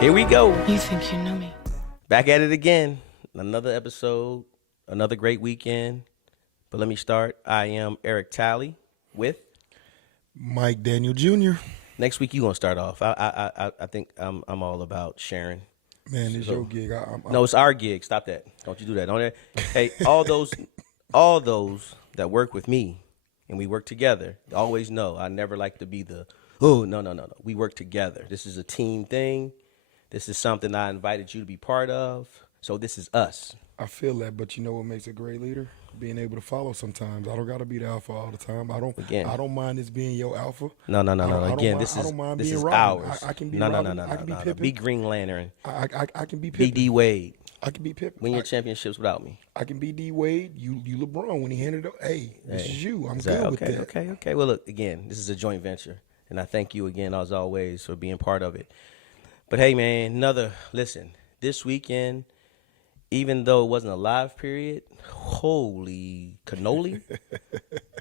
Here we go. You think you know me? Back at it again. Another episode, another great weekend. But let me start. I am Eric Talley with Mike Daniel Jr. Next week. You gonna start off? I think I'm all about sharing. Man, it's your gig. No, it's our gig. Stop that. Don't you do that. Don't. Hey, all those that work with me and we work together always know I never like to be the no. We work together. This is a team thing. This is something I invited you to be part of. So this is us. I feel that, but you know what makes a great leader? Being able to follow sometimes. I don't got to be the alpha all the time. I don't mind this being your alpha. No. Again, this is ours. I can be no. Robin. I can be Pippen. Be Green Lantern. I can be Be Pippen. D Wade. I can be Pippen. Win your championships without me. I can be D Wade. You LeBron when he handed it. Hey, this is you. I'm good with that. Okay. Well, look, again, this is a joint venture, and I thank you again, as always, for being part of it. But hey, man, listen, this weekend, even though it wasn't a live period, holy cannoli,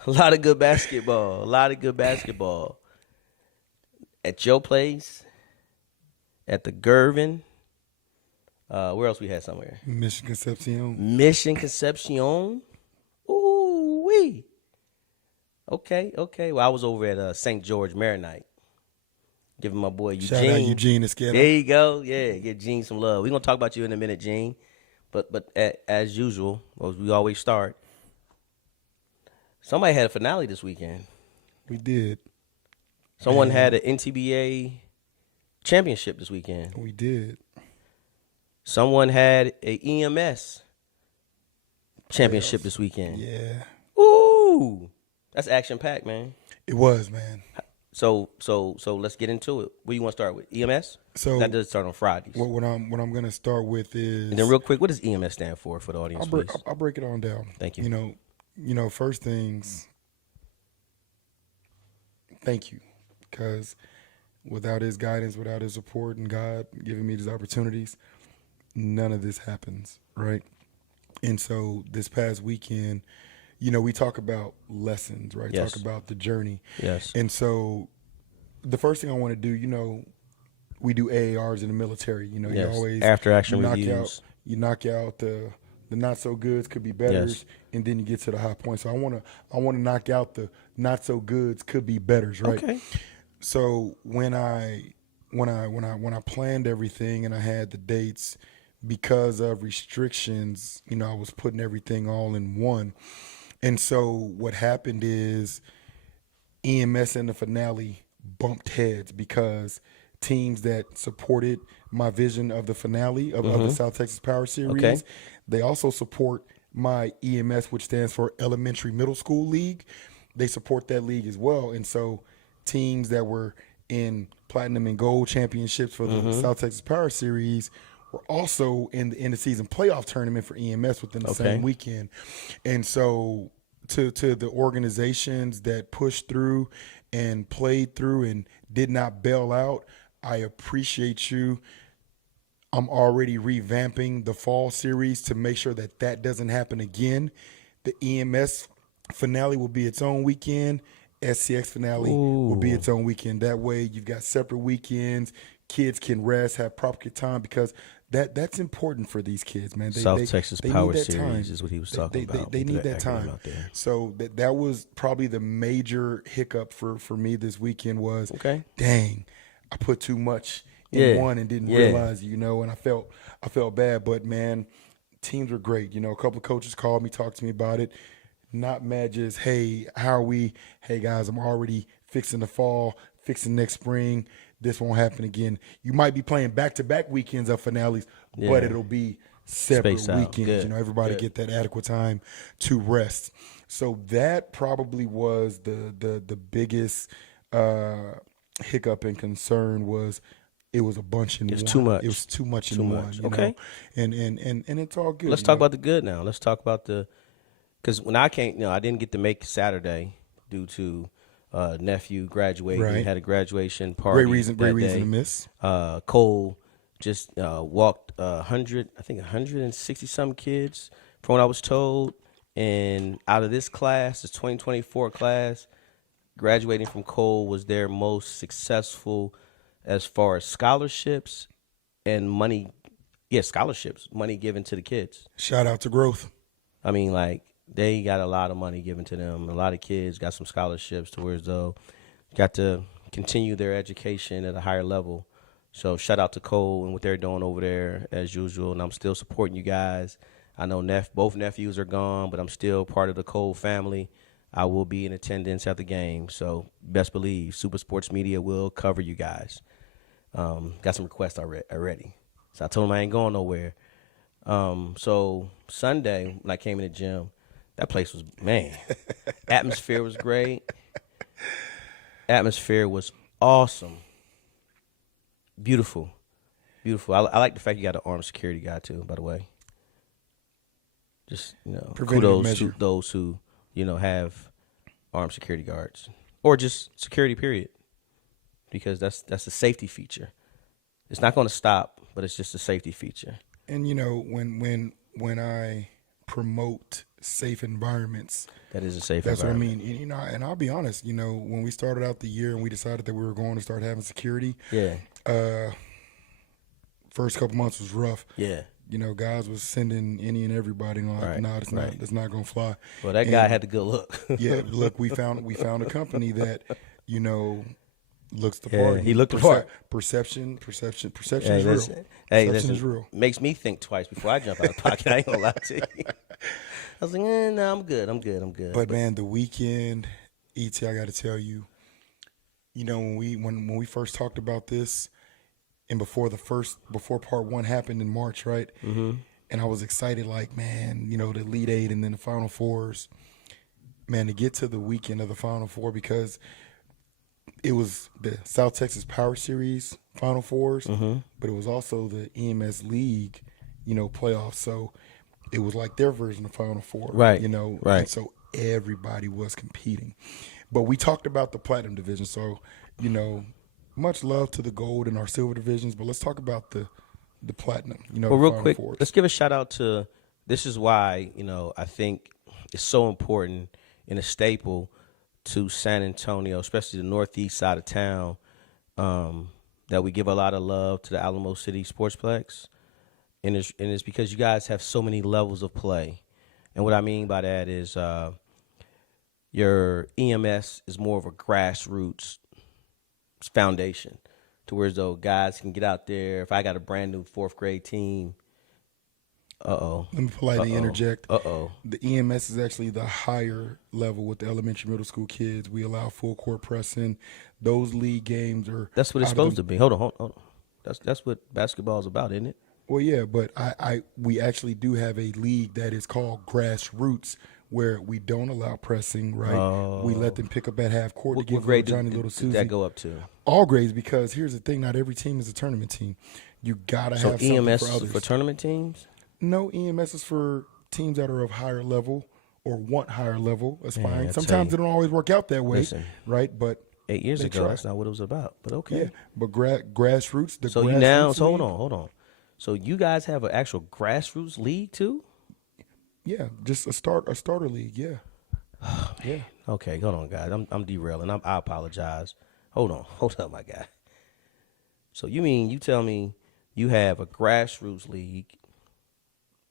a lot of good basketball, at your place, at the Gervin. Where else we had somewhere? Mission Concepcion. Ooh wee. Okay. Well, I was over at St. George Maronite. Giving my boy Eugene. Shout out Eugene Esqueda. There you go. Yeah, give Gene some love. We're going to talk about you in a minute, Gene. But as usual, as we always start, somebody had a finale this weekend. We did. Someone had an NTBA championship this weekend. We did. Someone had a EMS championship this weekend. Yeah. Ooh. That's action-packed, man. It was, man. So let's get into it. What do you want to start with? EMS? So that does start on Fridays. What I'm going to start with is, and then real quick, what does EMS stand for the audience? I'll break it on down. Thank you. You know, first things, thank you, because without his guidance, without his support, and God giving me these opportunities, none of this happens, right? And so this past weekend, we talk about lessons, right? Yes. Talk about the journey. Yes. And so the first thing I want to do, we do AARs in the military. Yes. You always after action reviews. You knock out the not so goods, could be betters, Yes. and then you get to the high points. So I want to knock out the not so goods, could be betters, right? Okay. So when I planned everything and I had the dates, because of restrictions, I was putting everything all in one. And so what happened is EMS and the finale bumped heads because teams that supported my vision of the finale of the South Texas Power Series, they also support my EMS, which stands for Elementary Middle School League. They support that league as well. And so teams that were in platinum and gold championships for the South Texas Power Series were also in the end of season playoff tournament for EMS within the same weekend. And so to the organizations that pushed through and played through and did not bail out, I appreciate you. I'm already revamping the fall series to make sure that doesn't happen again. The EMS finale will be its own weekend. SCX finale will be its own weekend. That way you've got separate weekends. Kids can rest, have proper time, because that's important for these kids, man. South Texas Power Series time. is what he was talking about. They need that time. So that was probably the major hiccup for me this weekend was, dang, I put too much in one and didn't realize, and I felt bad. But, man, teams were great. A couple of coaches called me, talked to me about it. Not mad, just, hey, how are we? Hey, guys, I'm already fixing the fall, fixing next spring. This won't happen again. You might be playing back-to-back weekends of finales, but it'll be separate weekends. Everybody get that adequate time to rest. So that probably was the biggest hiccup and concern was it was a bunch in one. It was too much. It was too much in one. Okay. And it's all good. Let's talk about the good now. Let's talk about because when I came, I didn't get to make Saturday due to nephew graduating. Right. We had a graduation party. Great reason to miss. Cole just walked 160 some kids from what I was told. And out of this class, this 2024 class, graduating from Cole was their most successful as far as scholarships and money, scholarships, money given to the kids. Shout out to growth. I mean, like, they got a lot of money given to them. A lot of kids got some scholarships to where as though got to continue their education at a higher level. So shout out to Cole and what they're doing over there as usual. And I'm still supporting you guys. I know both nephews are gone, but I'm still part of the Cole family. I will be in attendance at the game. So best believe Super Sports Media will cover you guys. Got some requests already. So I told them I ain't going nowhere. So Sunday when I came in the gym, that place was, man, atmosphere was great. Atmosphere was awesome. Beautiful. Beautiful. I like the fact you got an armed security guy too, by the way. Just, kudos to those who, have armed security guards. Or just security, period. Because that's a safety feature. It's not going to stop, but it's just a safety feature. And when I promote safe environments, that is a safe that's environment. what I mean. And I'll be honest, when we started out the year and we decided that we were going to start having security, first couple months was rough. Yeah. Guys was sending any and everybody like, it's not gonna fly. Well, that guy had the good look. Yeah, look, we found a company that, looks the part. He looked the part. Perception is real. Perception is real. Makes me think twice before I jump out of the pocket. I ain't gonna lie to you. I was like, no, I'm good. But man, the weekend, ET, I got to tell you, when we first talked about this, and before part one happened in March, right? Mm-hmm. And I was excited, like, man, the Elite Eight and then the Final Fours. Man, to get to the weekend of the Final Four, because it was the South Texas Power Series Final Fours, but it was also the EMS League, playoffs. So it was like their version of Final Four, right? Right. And so everybody was competing. But we talked about the Platinum division, so much love to the gold and our silver divisions, but let's talk about the platinum. Well, real quick, let's give a shout out to. This is why I think it's so important and a staple to San Antonio, especially the northeast side of town, that we give a lot of love to the Alamo City Sportsplex, and it's because you guys have so many levels of play, and what I mean by that is your EMS is more of a grassroots foundation, to where as though guys can get out there. If I got a brand new 4th grade team, let me politely interject. The EMS is actually the higher level with the elementary, middle school kids. We allow full court pressing. Those league games are. That's what it's supposed to be. Hold on. That's what basketball is about, isn't it? Well, yeah, but we actually do have a league that is called grassroots, where we don't allow pressing, right? We let them pick up at half court to give grade Johnny Little Susie. That go up to? All grades, because here's the thing: not every team is a tournament team. You gotta have something EMS for others. For tournament teams? No, EMS is for teams that are of higher level or want higher level, aspiring. Yeah, Sometimes it don't always work out that way, right? But 8 years ago, that's not what it was about. But okay. Yeah, but grassroots. Hold on. So you guys have an actual grassroots league too? Yeah, just a starter league. Yeah. Oh, yeah. Okay, hold on, guys. I'm derailing. I apologize. Hold up, my guy. So you tell me you have a grassroots league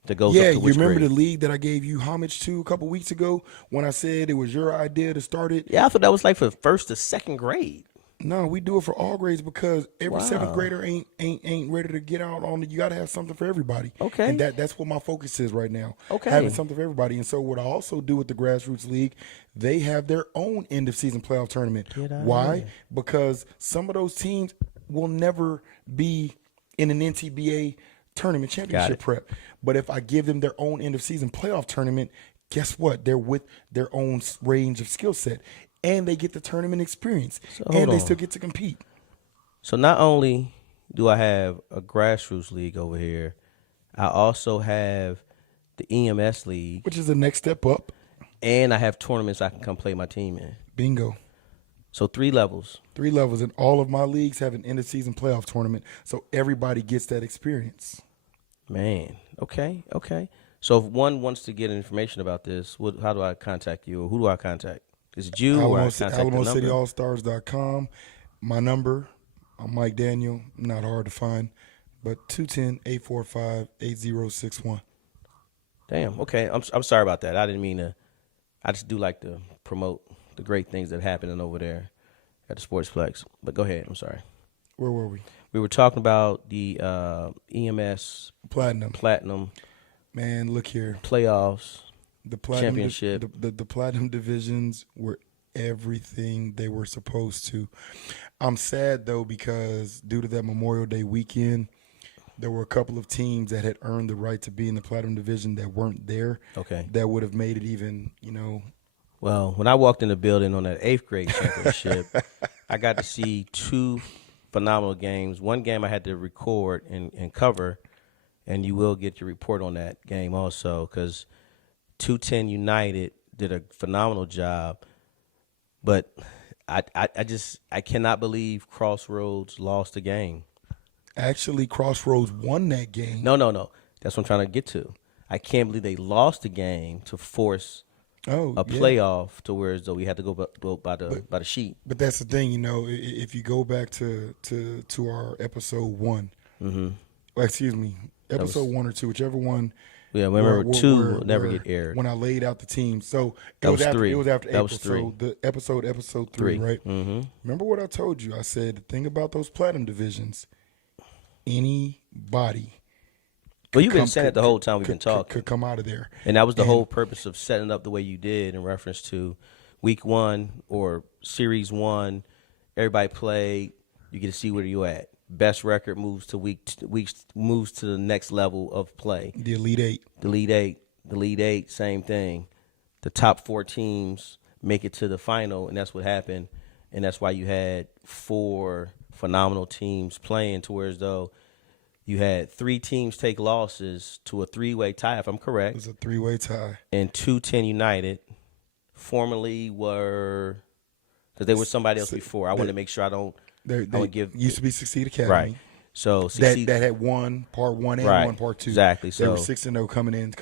that goes up to which you remember grade? the league that I gave you homage to a couple weeks ago when I said it was your idea to start it? Yeah, I thought that was like for 1st to 2nd grade. No, we do it for all grades because every 7th grader ain't ready to get out on it. You got to have something for everybody. Okay. And that's what my focus is right now. Okay. Having something for everybody. And so what I also do with the Grassroots League, they have their own end of season playoff tournament. Why? Because some of those teams will never be in an NTBA tournament championship prep. But if I give them their own end of season playoff tournament, guess what? They're with their own range of skill set. And they get the tournament experience. And they still get to compete. So not only do I have a grassroots league over here, I also have the EMS league. Which is the next step up. And I have tournaments I can come play my team in. Bingo. So 3 levels. 3 levels. And all of my leagues have an end-of-season playoff tournament. So everybody gets that experience. Man. Okay. So if one wants to get information about this, how do I contact you? Or who do I contact? Is it you or I contact the number? AlamoCityAllstars.com. My number, I'm Mike Daniel. Not hard to find. But 210-845-8061. Damn. Okay. I'm sorry about that. I didn't mean to. I just do like to promote the great things that are happening over there at the Sportsplex. But go ahead. I'm sorry. Where were we? We were talking about the EMS Platinum. Man, look here. playoffs, The platinum championship. The platinum divisions were everything they were supposed to. I'm sad though because due to that Memorial Day weekend, there were a couple of teams that had earned the right to be in the platinum division that weren't there. Okay. That would have made it even, Well, when I walked in the building on that 8th grade championship, I got to see two phenomenal games. One game I had to record and cover, and you will get your report on that game also because 210 United did a phenomenal job. But I cannot believe Crossroads lost the game. Actually, Crossroads won that game. No. That's what I'm trying to get to. I can't believe they lost the game to force a playoff to where as though we had to go by the sheet. But that's the thing, if you go back to our episode 1, episode 1 or 2, whichever one. Yeah, remember 2 will never get aired. When I laid out the team, so that was 3. It was after that April. Was 3. So the episode 3, right? Mm-hmm. Remember what I told you? I said the thing about those platinum divisions. Anybody. Well, you've been saying it the whole time we've been talking. Could come out of there. And that was the whole purpose of setting up the way you did in reference to week 1 or series 1. Everybody played. You get to see where you're at. Best record moves to moves to the next level of play. The Elite 8. The Elite 8, same thing. The top 4 teams make it to the final, and that's what happened. And that's why you had 4 phenomenal teams playing to where as though you had 3 teams take losses to a 3-way tie, if I'm correct. It was a 3-way tie. And 210 United formerly were, because they were somebody else before. I want to make sure I don't give. Used to be Succeed Academy. Right. So that had one part 1 and one part 2. Exactly. So they were 6-0 coming into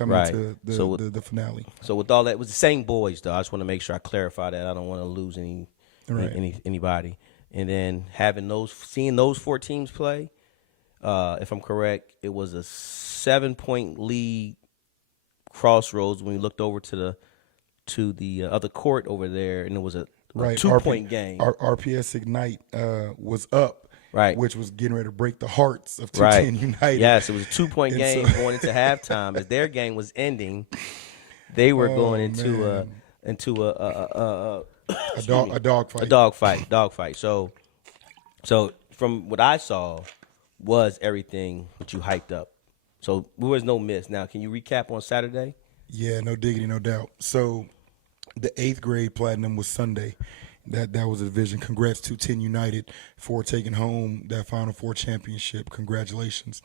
the finale. So with all that, it was the same boys though. I just want to make sure I clarify that. I don't want to lose anybody. And then seeing those 4 teams play, if I'm correct, it was a 7-point lead. Crossroads when we looked over to the other court over there, and it was a 2-point game. RPS Ignite was up, right, which was getting ready to break the hearts of 210 United. Yes, it was a 2-point game going into halftime. As their game was ending, they were going into a dogfight. So from what I saw was everything that you hyped up. So there was no miss. Now, can you recap on Saturday? Yeah, no diggity, no doubt. So the 8th grade platinum was Sunday. That was a division. Congrats to 10 United for taking home that Final Four championship. Congratulations.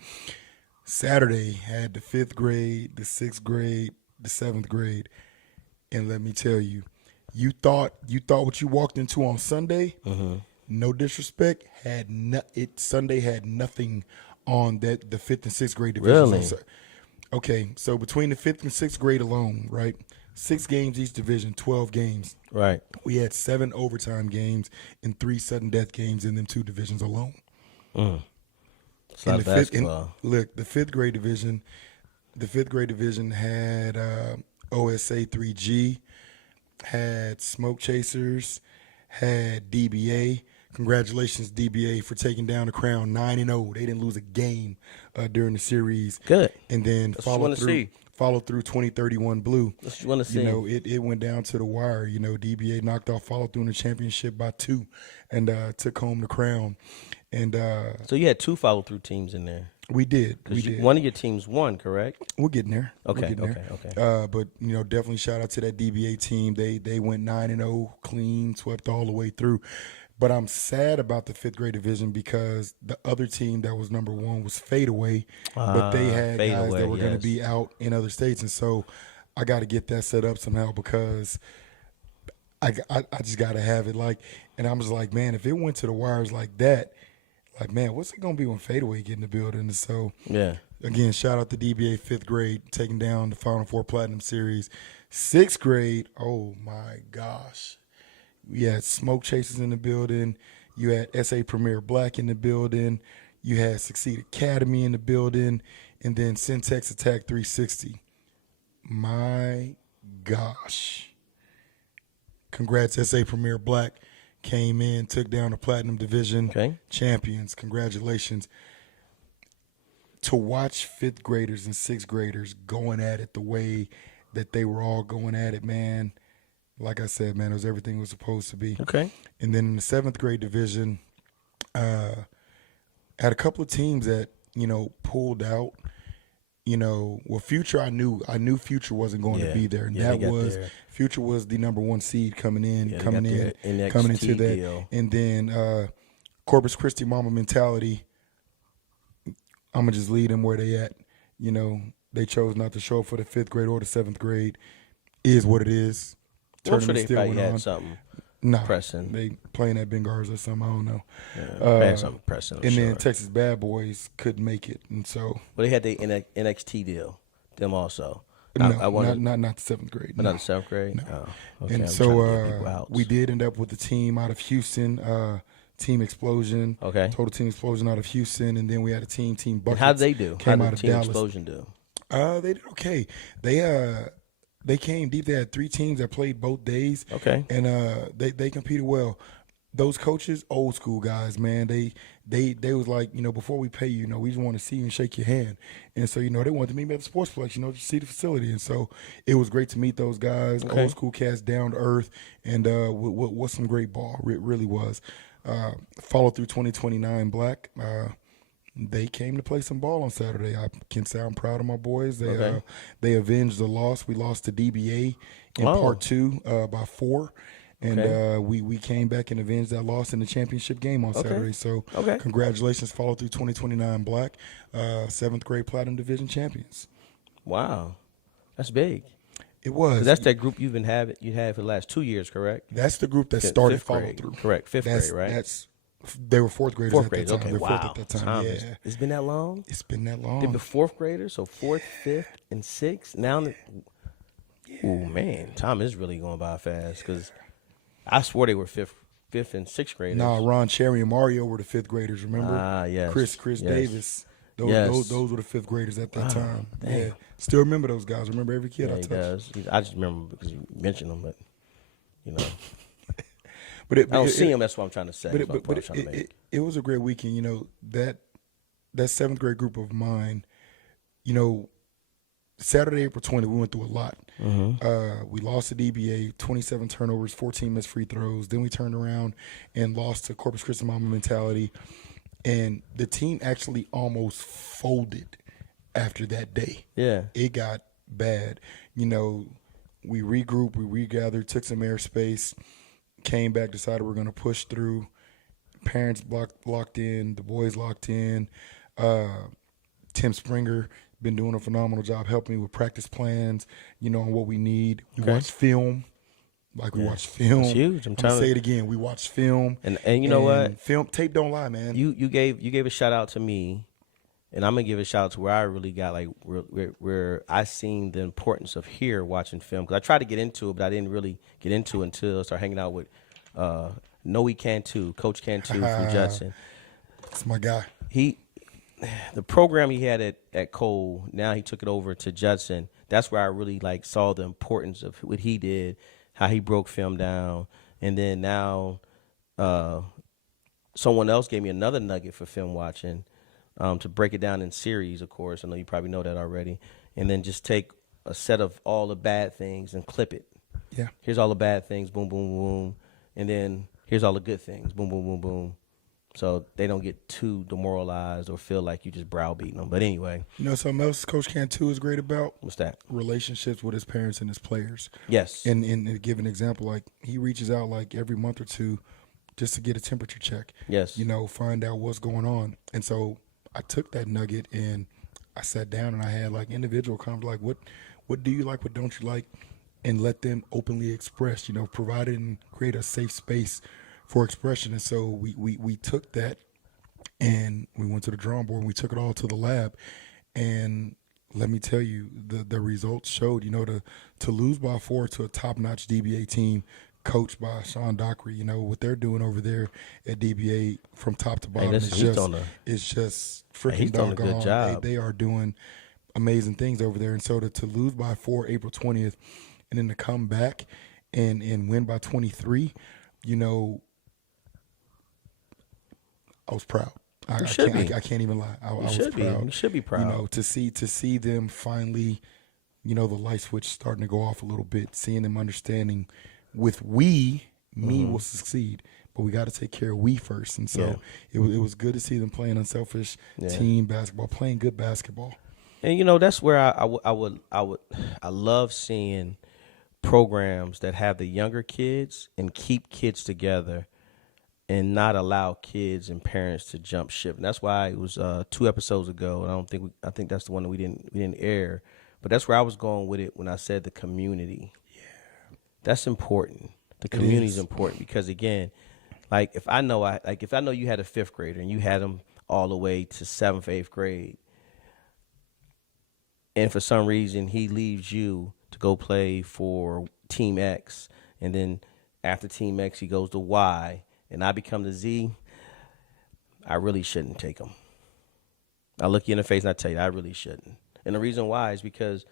Saturday had the 5th grade, the 6th grade, the 7th grade. And let me tell you, you thought what you walked into on Sunday, no disrespect, Sunday had nothing on the 5th and 6th grade divisions. Really? Okay, so between the 5th and 6th grade alone, right? 6 games each division, 12 games. Right. We had 7 overtime games and 3 sudden death games in them 2 divisions alone. It's not basketball. Look, the 5th grade division had OSA 3G, had Smoke Chasers, had DBA. Congratulations, DBA, for taking down the crown 9-0. They didn't lose a game during the series. Good. And then follow through 2031 Blue. That's what you want to see. It went down to the wire. DBA knocked off follow through in the championship by 2 and took home the crown. And so you had 2 follow through teams in there. We did. One of your teams won, correct? We're getting there. Okay. But definitely shout out to that DBA team. They went 9-0, clean, swept all the way through. But I'm sad about the 5th grade division because the other team that was number 1 was Fadeaway, but they had guys that were going to be out in other states, and so I got to get that set up somehow because I just got to have it and I'm just like, man, if it went to the wires like that, man, what's it going to be when Fadeaway get in the building? And so, again, shout out to DBA 5th grade taking down the Final Four Platinum Series. 6th grade, oh my gosh. You had Smoke Chasers in the building. You had SA Premier Black in the building. You had Succeed Academy in the building, and then Syntex Attack 360. My gosh. Congrats, SA Premier Black. Came in, took down the Platinum Division champions. Congratulations. To watch fifth graders and sixth graders going at it the way that they were all going at it, man, like I said, man, it was everything it was supposed to be. Okay. And then in the seventh grade division, had a couple of teams that, pulled out. Future, I knew Future wasn't going to be there. And that was Future was the number one seed coming into that. Deal. And then Corpus Christi Mama mentality, I'm going to just lead them where they at. They chose not to show up for the fifth grade or the seventh grade. Is what it is. I'm sure they probably had something pressing. They playing at Bengals or something. I don't know. They had something pressing. And then Texas Bad Boys couldn't make it. And so. But they had the NXT deal, them also. Not the seventh grade. But not the seventh grade? No. Oh, okay. And so we did end up with the team out of Houston, Team Explosion. Okay. Total Team Explosion out of Houston. And then we had a Team Buckets. How did they do? Came How out did of Team Dallas. Explosion do? They did okay. They came deep. They had 3 teams that played both days. Okay. And they competed well. Those coaches, old school guys, man, they was like, before we pay you, we just want to see you and shake your hand. And so, they wanted to meet me at the Sportsplex, to see the facility. And so it was great to meet those guys, old school cats, down to earth, and with some great ball. It really was. Follow through 2029 Black. They came to play some ball on Saturday. I can say I'm proud of my boys. They avenged the loss. We lost to DBA in part 2 by 4. And we came back and avenged that loss in the championship game on Saturday. So congratulations, follow through 2029 Black, 7th grade Platinum Division champions. Wow. That's big. It was. That's that group you had for the last 2 years, correct? That's the group that started follow through. Correct. Fifth grade, right? They were 4th graders at that time. Okay, they were wow. 4th at that time. Yeah. It's been that long? It's been that long. They've been 4th graders, so 4th, 5th, and 6th. Now, oh man, time is really going by fast because I swore they were 5th and 6th graders. Nah, Ron Cherry and Mario were the 5th graders, remember? Yes. Chris Davis. Those were the 5th graders at that time. Damn. Yeah. Still remember those guys. Remember every kid I touched. Does. I just remember because you mentioned them, but But I don't see them. That's what I'm trying to say. But it was a great weekend. That 7th grade group of mine, Saturday, April 20, we went through a lot. Mm-hmm. We lost to DBA, 27 turnovers, 14 missed free throws. Then we turned around and lost to Corpus Christi Mama mentality. And the team actually almost folded after that day. Yeah. It got bad. We regrouped, we regathered, took some airspace, came back, decided we're going to push through. Parents locked in, the boys locked in. Tim Springer been doing a phenomenal job helping me with practice plans, on what we need. We watched film. We watched film. It's huge. I'm gonna say it again. We watched film. And you know what? Film tape don't lie, man. You gave a shout out to me, and I'm gonna give a shout out to where I really got where I seen the importance of watching film, because I tried to get into it, but I didn't really get into it until I started hanging out with Noe Cantu, Coach Cantu from Judson. That's my guy. The program he had at Cole, now he took it over to Judson. That's where I really saw the importance of what he did, how he broke film down. And then now someone else gave me another nugget for film watching, to break it down in series, of course. I know you probably know that already. And then just take a set of all the bad things and clip it. Yeah. Here's all the bad things, boom, boom, boom. And then here's all the good things, boom, boom, boom, boom. So they don't get too demoralized or feel like you just browbeating them. But anyway. Something else Coach Cantu is great about? What's that? Relationships with his parents and his players. Yes. And to give an example, he reaches out every month or two just to get a temperature check. Yes. Find out what's going on. And so I took that nugget and I sat down and I had individual conversations, what do you like, what don't you like? And let them openly express, provide and create a safe space for expression. And so we took that and we went to the drawing board and we took it all to the lab. And let me tell you, the results showed, to lose by 4 to a top-notch DBA team coached by Sean Dockery. You know what they're doing over there at DBA from top to bottom listen, is just hey, freaking he's doing a good doggone. job. They are doing amazing things over there. And so to lose by 4 April 20th, and then to come back and win by 23, you know, I was proud. I can't even lie. I was proud. You should be proud. You know, to see them finally, you know, the light switch starting to go off a little bit, seeing them understanding with me will succeed, but we got to take care of we first. And so it was good to see them playing unselfish team basketball, playing good basketball. And you know, that's where I love seeing programs that have the younger kids and keep kids together and not allow kids and parents to jump ship. And that's why it was 2 episodes ago, and I think that's the one that we didn't air. But that's where I was going with it when I said the community. Yeah, that's important. The community is important because, again, like if I know you had a 5th grader and you had them all the way to 7th, 8th grade, and for some reason he leaves you to go play for Team X, and then after Team X he goes to Y, and I become the Z, I really shouldn't take him. I look you in the face and I tell you, I really shouldn't. And the reason why is because,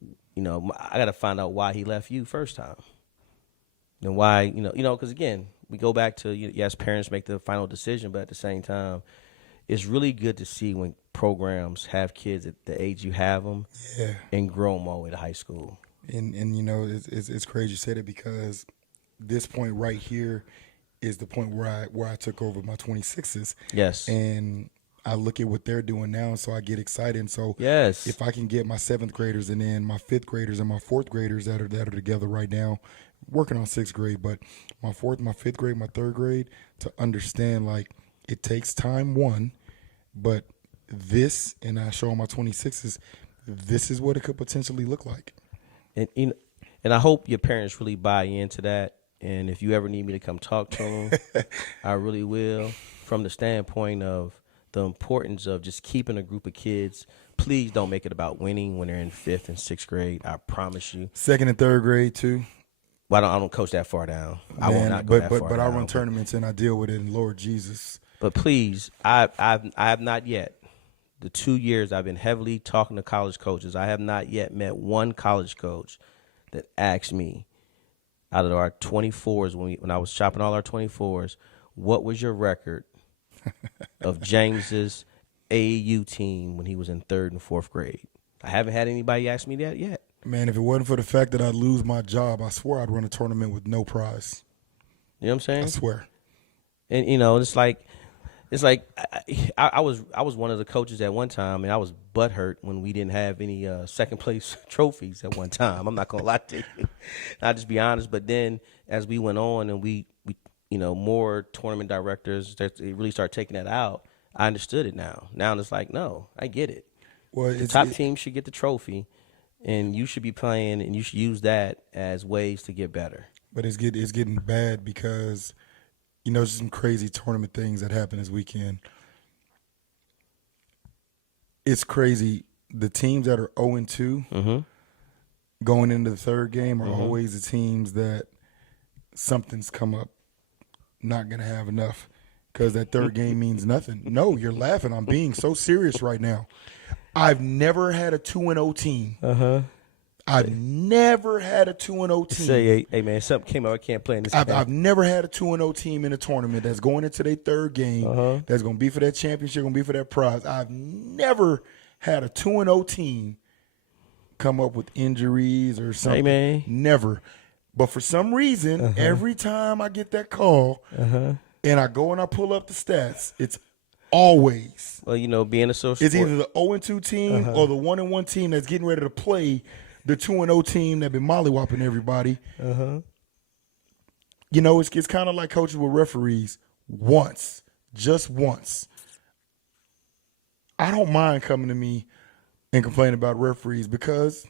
you know, I got to find out why he left you first time. And why, you know, because again, we go back to, yes, parents make the final decision, but at the same time, it's really good to see when programs have kids at the age you have them and grow them all the way to high school. And you know, it's crazy you say that because this point right here is the point where I took over my 26s. Yes. And I look at what they're doing now, so I get excited. And so yes, if I can get my 7th graders and then my 5th graders and my 4th graders that are together right now, working on 6th grade, but my 4th, my 5th grade, my 3rd grade, to understand like it takes time, one, but this, and I show my 26s, this is what it could potentially look like. And I hope your parents really buy into that. And if you ever need me to come talk to them, I really will. From the standpoint of the importance of just keeping a group of kids. Please don't make it about winning when they're in 5th and 6th grade. I promise you. 2nd and 3rd grade too. Well, I don't coach that far down. Man, I will not go that far down. But I run tournaments and I deal with it. And Lord Jesus. But please, I have not yet. The 2 years I've been heavily talking to college coaches, I have not yet met one college coach that asked me, out of our 24s, when I was shopping all our 24s, what was your record of James's AAU team when he was in 3rd and 4th grade? I haven't had anybody ask me that yet. Man, if it wasn't for the fact that I'd lose my job, I swear I'd run a tournament with no prize. You know what I'm saying? I swear. And you know, it's like I was one of the coaches at one time, and I was butthurt when we didn't have any second place trophies at one time. I'm not gonna lie to you. I'll just be honest. But then as we went on and we you know, more tournament directors that really start taking that out, I understood it now. Now it's like, no, I get it. Well, the top team should get the trophy, and you should be playing, and you should use that as ways to get better. But it's getting bad because, you know, there's some crazy tournament things that happened this weekend. It's crazy. The teams that are 0-2 going into the 3rd game are always the teams that something's come up. Not going to have enough because that 3rd game means nothing. No, you're laughing. I'm being so serious right now. I've never had a 2-0 team. I've never had a 2-0 team. Say, hey, man, something came up. I can't play in this game. I've never had a 2-0 team in a tournament that's going into their 3rd game, that's going to be for that championship, going to be for that prize. I've never had a 2-0 team come up with injuries or something. Hey, man. Never. But for some reason, every time I get that call and I go and I pull up the stats, it's always. Well, you know, being a social it's either the 0-2 team or the 1-1 team that's getting ready to play the 2-0 team that been mollywopping everybody. You know, it's kind of like coaches with referees. Just once. I don't mind coming to me and complaining about referees because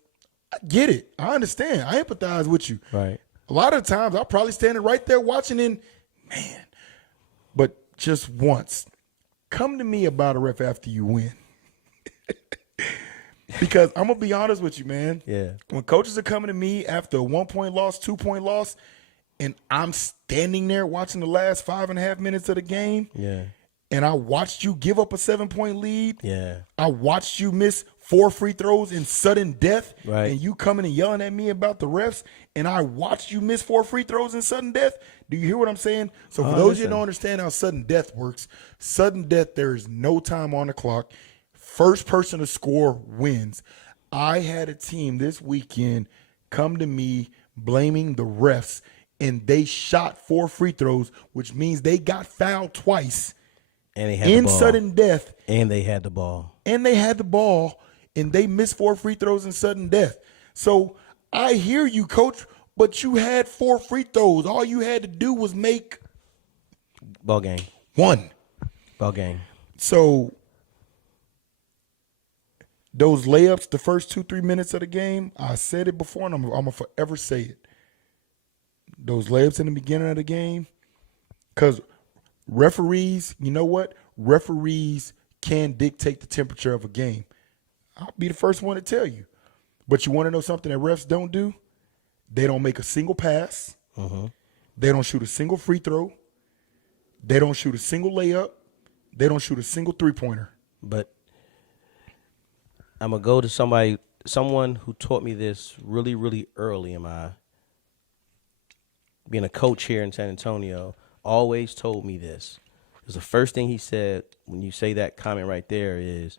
I get it. I understand. I empathize with you. Right. A lot of times I'll probably standing right there watching and, man, but just once. Come to me about a ref after you win. Because I'm going to be honest with you, man. Yeah. When coaches are coming to me after a 1-point loss, 2-point loss, and I'm standing there watching the last 5.5 minutes of the game, Yeah. and I watched you give up a 7-point lead. Yeah. I watched you miss 4 free throws in sudden death, Right. and you coming and yelling at me about the refs, and I watched you miss 4 free throws in sudden death. Do you hear what I'm saying? So for those of you who don't understand how sudden death works, sudden death, there is no time on the clock. First person to score wins. I had a team this weekend come to me blaming the refs, and they shot 4 free throws, which means they got fouled twice. And they had in the ball. sudden death. And they had the ball. And they had the ball, and they missed 4 free throws in sudden death. So I hear you, Coach, but you had 4 free throws. All you had to do was make Ball game. 1. Ball game. So those layups, the first 2-3 minutes of the game, I said it before, and I'm going to forever say it. Those layups in the beginning of the game, because referees, you know what? Referees can dictate the temperature of a game. I'll be the first one to tell you. But you want to know something that refs don't do? They don't make a single pass. They don't shoot a single free throw. They don't shoot a single layup. They don't shoot a single three-pointer. But I'm going to go to someone who taught me this really, really early in my being a coach here in San Antonio. Always told me this. Because the first thing he said when you say that comment right there is,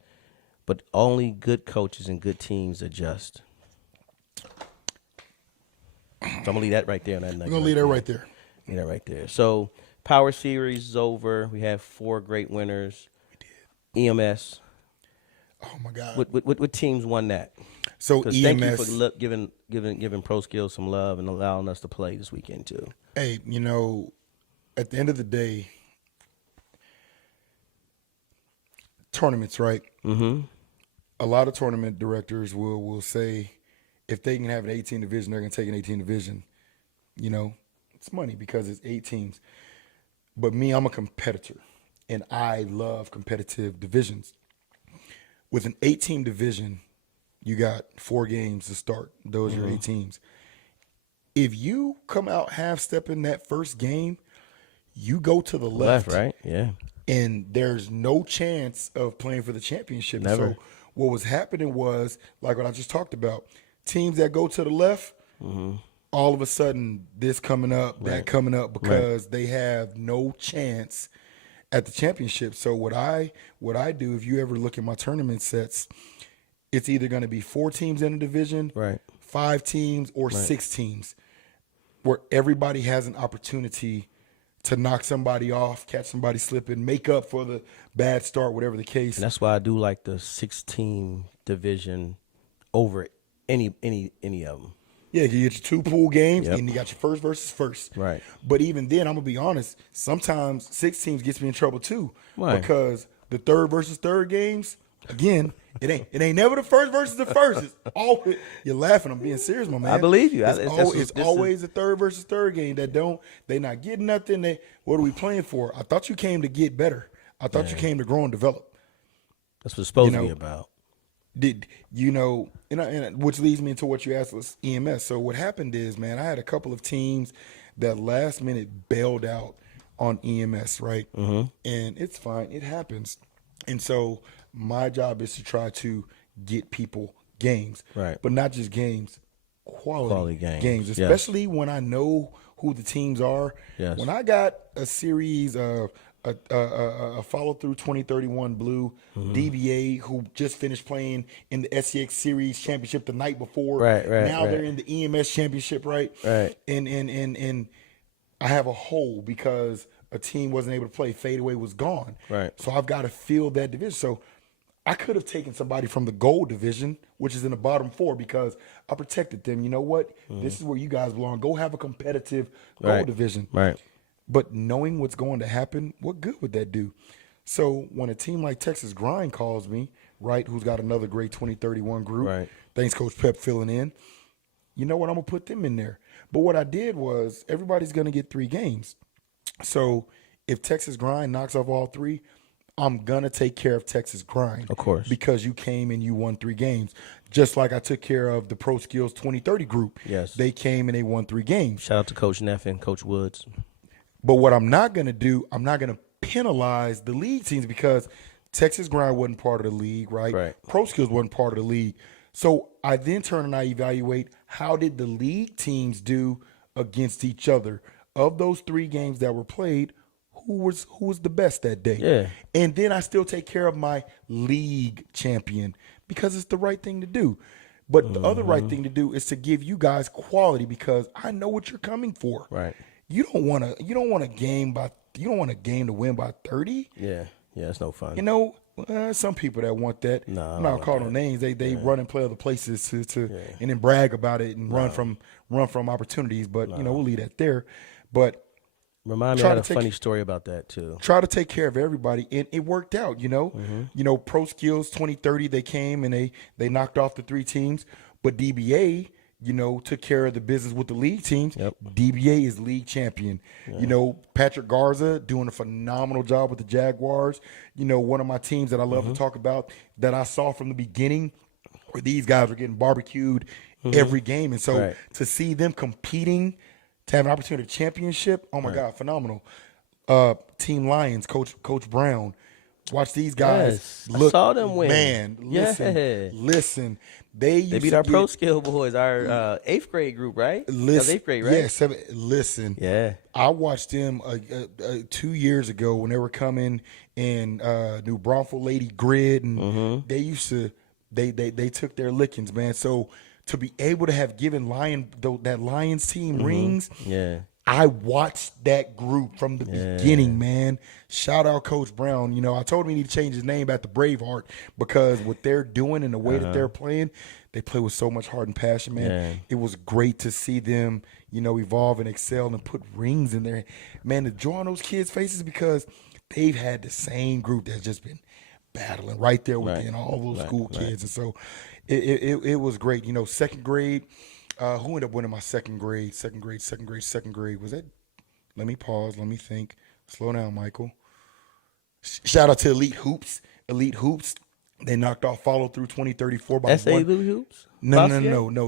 but only good coaches and good teams adjust. So I'm going to leave that right there. We're going to leave that right there. Leave that right there. So Power Series is over. We have 4 great winners. We did. EMS. Oh, my God. What teams won that? So EMS. Thank you for giving Pro Skills some love and allowing us to play this weekend, too. Hey, you know, at the end of the day, tournaments, right? Mm-hmm. A lot of tournament directors will say if they can have an 18 division, they're going to take an 18 division. You know, it's money because it's 8 teams. But me, I'm a competitor, and I love competitive divisions. With an 8-team division, you got 4 games to start. Those are 8 teams. If you come out half-stepping that first game, you go to the left. Right? Yeah. And there's no chance of playing for the championship. Never. So what was happening was, like what I just talked about, teams that go to the left, all of a sudden this coming up, that coming up, because they have no chance at the championship. So what I do, if you ever look at my tournament sets, it's either going to be 4 teams in a division, 5 teams, or 6 teams, where everybody has an opportunity to knock somebody off, catch somebody slipping, make up for the bad start, whatever the case. And that's why I do like the 6-team division over any of them. Yeah, you get your 2 pool games, and you got your first versus first. Right. But even then, I'm going to be honest, sometimes 6 teams gets me in trouble too. Why? Because the third versus third games, again, it ain't never the first versus the first. It's always, you're laughing. I'm being serious, my man. I believe you. It's always the third versus third game that they not getting nothing. What are we playing for? I thought you came to get better. I thought you came to grow and develop. That's what it's supposed to be about. Did you know? And which leads me into what you asked was EMS. So what happened is, man, I had a couple of teams that last minute bailed out on EMS, right? And it's fine. It happens. And so my job is to try to get people games, right? But not just games, quality games, especially when I know who the teams are. Yes. When I got a series of a follow-through 2031 Blue DBA who just finished playing in the SCX Series Championship the night before. Right. Now they're in the EMS Championship, right? Right. And I have a hole because a team wasn't able to play. Fadeaway was gone. Right. So I've got to fill that division. So I could have taken somebody from the gold division, which is in the bottom 4, because I protected them. You know what? This is where you guys belong. Go have a competitive gold division. Right. But knowing what's going to happen, what good would that do? So when a team like Texas Grind calls me, right, who's got another great 2031 group, right. Thanks, Coach Pep, filling in, you know what, I'm going to put them in there. But what I did was everybody's going to get 3 games. So if Texas Grind knocks off all 3, I'm going to take care of Texas Grind. Of course. Because you came and you won 3 games. Just like I took care of the Pro Skills 2030 group. Yes. They came and they won 3 games. Shout out to Coach Neff and Coach Woods. But what I'm not going to do, I'm not going to penalize the league teams because Texas Grind wasn't part of the league, right? Right. Pro Skills wasn't part of the league. So I then turn and I evaluate how did the league teams do against each other. Of those 3 games that were played, who was the best that day? Yeah. And then I still take care of my league champion because it's the right thing to do. But the other right thing to do is to give you guys quality because I know what you're coming for. Right. You don't want a game to win by 30. Yeah. Yeah, it's no fun. You know, some people that want that. No, I'm not calling no names. They run and play other places to and then brag about it and run from opportunities. But you know, we'll leave that there. But Remind me of a funny story about that too. Try to take care of everybody, and it worked out. You know, Pro Skills 2030 they came and they knocked off the 3 teams, but DBA took care of the business with the league teams. Yep. DBA is league champion. Yeah. Patrick Garza doing a phenomenal job with the Jaguars. One of my teams that I love to talk about that I saw from the beginning where these guys were getting barbecued every game, and so to see them competing. To have an opportunity to championship, oh my God, phenomenal. Team Lions, Coach Brown. Watch these guys I saw them win. Man, listen. They beat our pro skill boys, our 8th grade group, right? Listen, 8th grade, right? Yeah, 7. Listen. Yeah. I watched them 2 years ago when they were coming in New Braunfels Lady Grid, and they used to they took their lickings, man. So to be able to have given that Lions team rings, I watched that group from the beginning, man. Shout out Coach Brown. I told him he need to change his name back to Braveheart because what they're doing and the way that they're playing, they play with so much heart and passion, man. Yeah. It was great to see them, evolve and excel and put rings in there. Man, to draw on those kids' faces because they've had the same group that's just been battling right there within all those school kids. And so it was great. 2nd grade, who ended up winning my 2nd grade? Second grade. Was that? Let me pause. Let me think. Slow down, Michael. Shout out to Elite Hoops. They knocked off Follow Through 2034 by S.A. 1. Elite Hoops? No.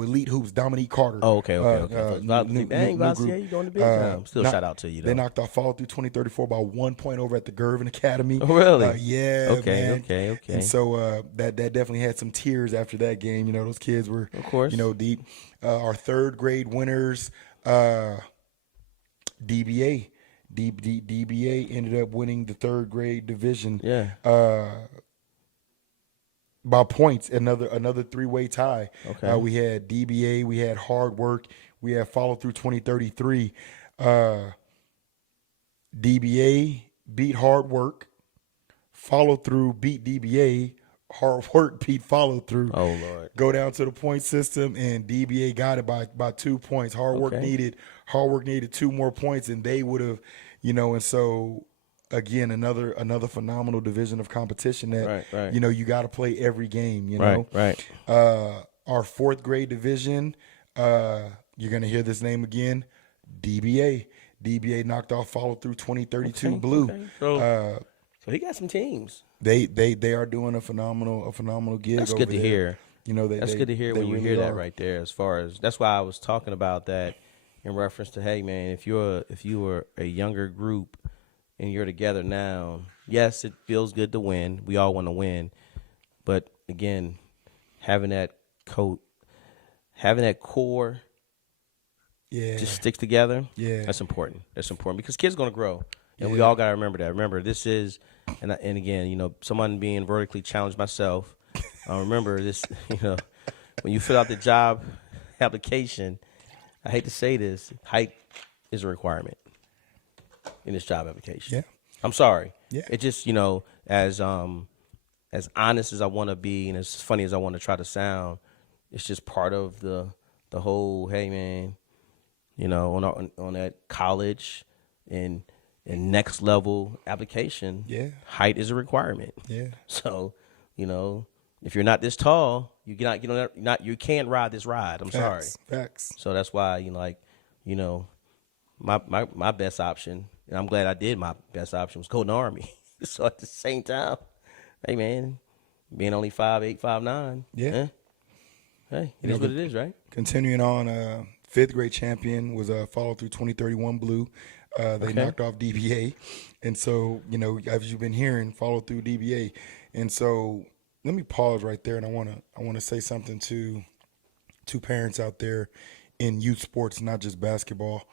Elite Hoops. Dominique Carter. Oh, okay. Dang, Vassier, you doing the big time. Still shout out to you, though. They knocked off Follow Through 2034 by 1 point over at the Gervin Academy. Oh, really? Yeah, man. Okay. And so that definitely had some tears after that game. Those kids were, of course, deep. Our 3rd grade winners, DBA. DBA ended up winning the 3rd grade division. Yeah. By points, another 3-way tie. Okay. We had DBA, we had Hard Work, we had Follow Through 2033. DBA beat Hard Work, Follow Through beat DBA, Hard Work beat Follow Through. Oh Lord. Go down to the point system, and DBA got it by 2 points. Hard Work needed 2 more points, and they would have, and so. Again, another phenomenal division of competition that you got to play every game. Right. Our 4th grade division, you're gonna hear this name again, DBA. DBA knocked off Follow Through 2032 Blue. Okay. So he got some teams. They are doing a phenomenal gig. That's over good to there. hear. That's good to hear when you hear that right there. As far as that's why I was talking about that in reference to, hey man, if you were a younger group. And you're together now. Yes, it feels good to win. We all want to win, but again, having that core, just sticks together. Yeah, that's important. That's important because kids are gonna grow, and we all gotta remember that. Remember, this is, and again, someone being vertically challenged myself. Remember this, when you fill out the job application, I hate to say this, height is a requirement. In this job application. Yeah. I'm sorry. Yeah. It just, as honest as I want to be and as funny as I want to try to sound, it's just part of the whole, hey man, on that college and next level application, height is a requirement. Yeah. So, if you're not this tall, you can't ride this ride. I'm sorry. Facts. So that's why, my best option, and I'm glad I did my best option, was go in the Army. So at the same time, hey man, being only 5'8", 5'9", Yeah. hey, it is what it is, right? Continuing on, fifth grade champion was Follow Through 2031 Blue. They Okay. knocked off DBA. And so, as you've been hearing, Follow Through DBA. And so let me pause right there, and I wanna say something to parents out there in youth sports, not just basketball.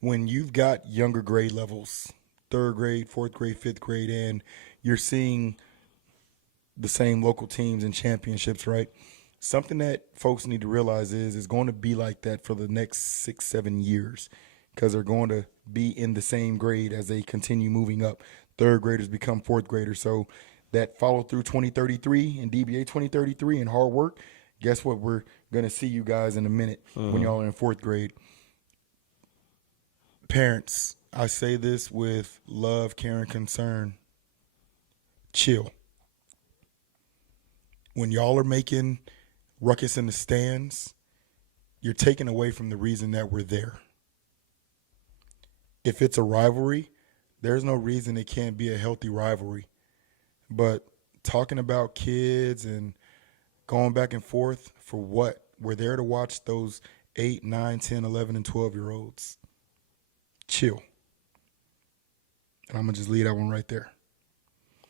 When you've got younger grade levels, third grade, fourth grade, fifth grade, and you're seeing the same local teams and championships, right? Something that folks need to realize is it's going to be like that for the next 6-7 years, because they're going to be in the same grade as they continue moving up. Third graders become fourth graders. So that Follow Through 2033 and DBA 2033 and hard work, guess what? We're going to see you guys in a minute when y'all are in fourth grade. Parents, I say this with love, care, and concern. Chill. When y'all are making ruckus in the stands, you're taking away from the reason that we're there. If it's a rivalry, there's no reason it can't be a healthy rivalry. But talking about kids and going back and forth for what? We're there to watch those 8, 9, 10, 11, and 12-year-olds. Chill. And I'm going to just leave that one right there.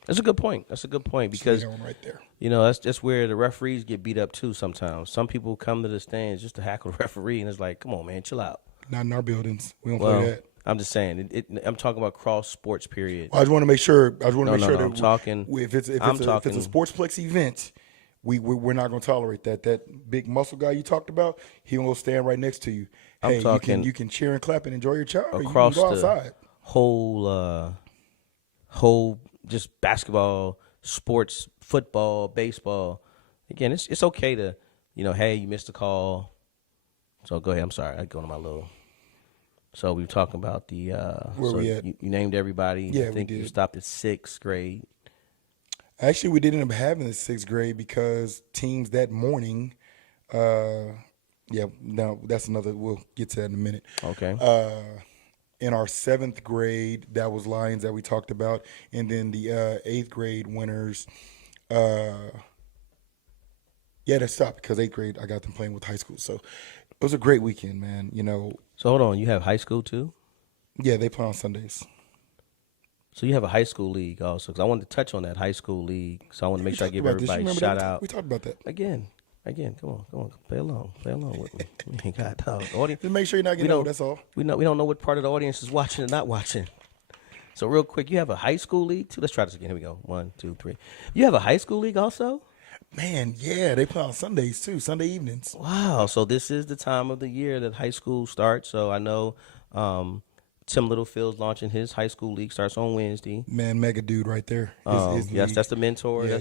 That's a good point. That's a good point because, Just leave that one right there. that's just where the referees get beat up too sometimes. Some people come to the stands just to hackle the referee, and it's like, come on, man, chill out. Not in our buildings. We don't play that. I'm just saying. I'm talking about cross sports period. Well, I just want to make sure. that I'm talking. if it's a Sportsplex event, we're not going to tolerate that. That big muscle guy you talked about, he gonna stand right next to you. I'm Hey, talking you can cheer and clap and enjoy your child, or you can across go the outside. whole just basketball, sports, football, baseball. Again, it's okay to, hey, you missed a call. So go ahead. I'm sorry. I go to my little. So we were talking about the. Where we at? You named everybody. Yeah, I think we did. you stopped at 6th grade. Actually, we didn't end up having the 6th grade because teams that morning. Now that's another. We'll get to that in a minute. Okay. In our 7th grade, that was Lions that we talked about, and then the 8th grade winners. That stopped because 8th grade I got them playing with high school, so it was a great weekend, man. So hold on, you have high school too? Yeah, they play on Sundays. So you have a high school league also, because I wanted to touch on that high school league. So I want to make sure I give everybody a shout out. We talked about that. Again, come on, play along with me. We got dog. Audience. Just make sure you're not getting old, that's all. We don't know what part of the audience is watching and not watching. So real quick, you have a high school league too? Let's try this again. Here we go. 1, 2, 3. You have a high school league also? Man, yeah, they play on Sundays too, Sunday evenings. Wow. So this is the time of the year that high school starts. So I know Tim Littlefield's launching his high school league, starts on Wednesday. Man, mega dude right there. Yes, that's the mentor. Yeah,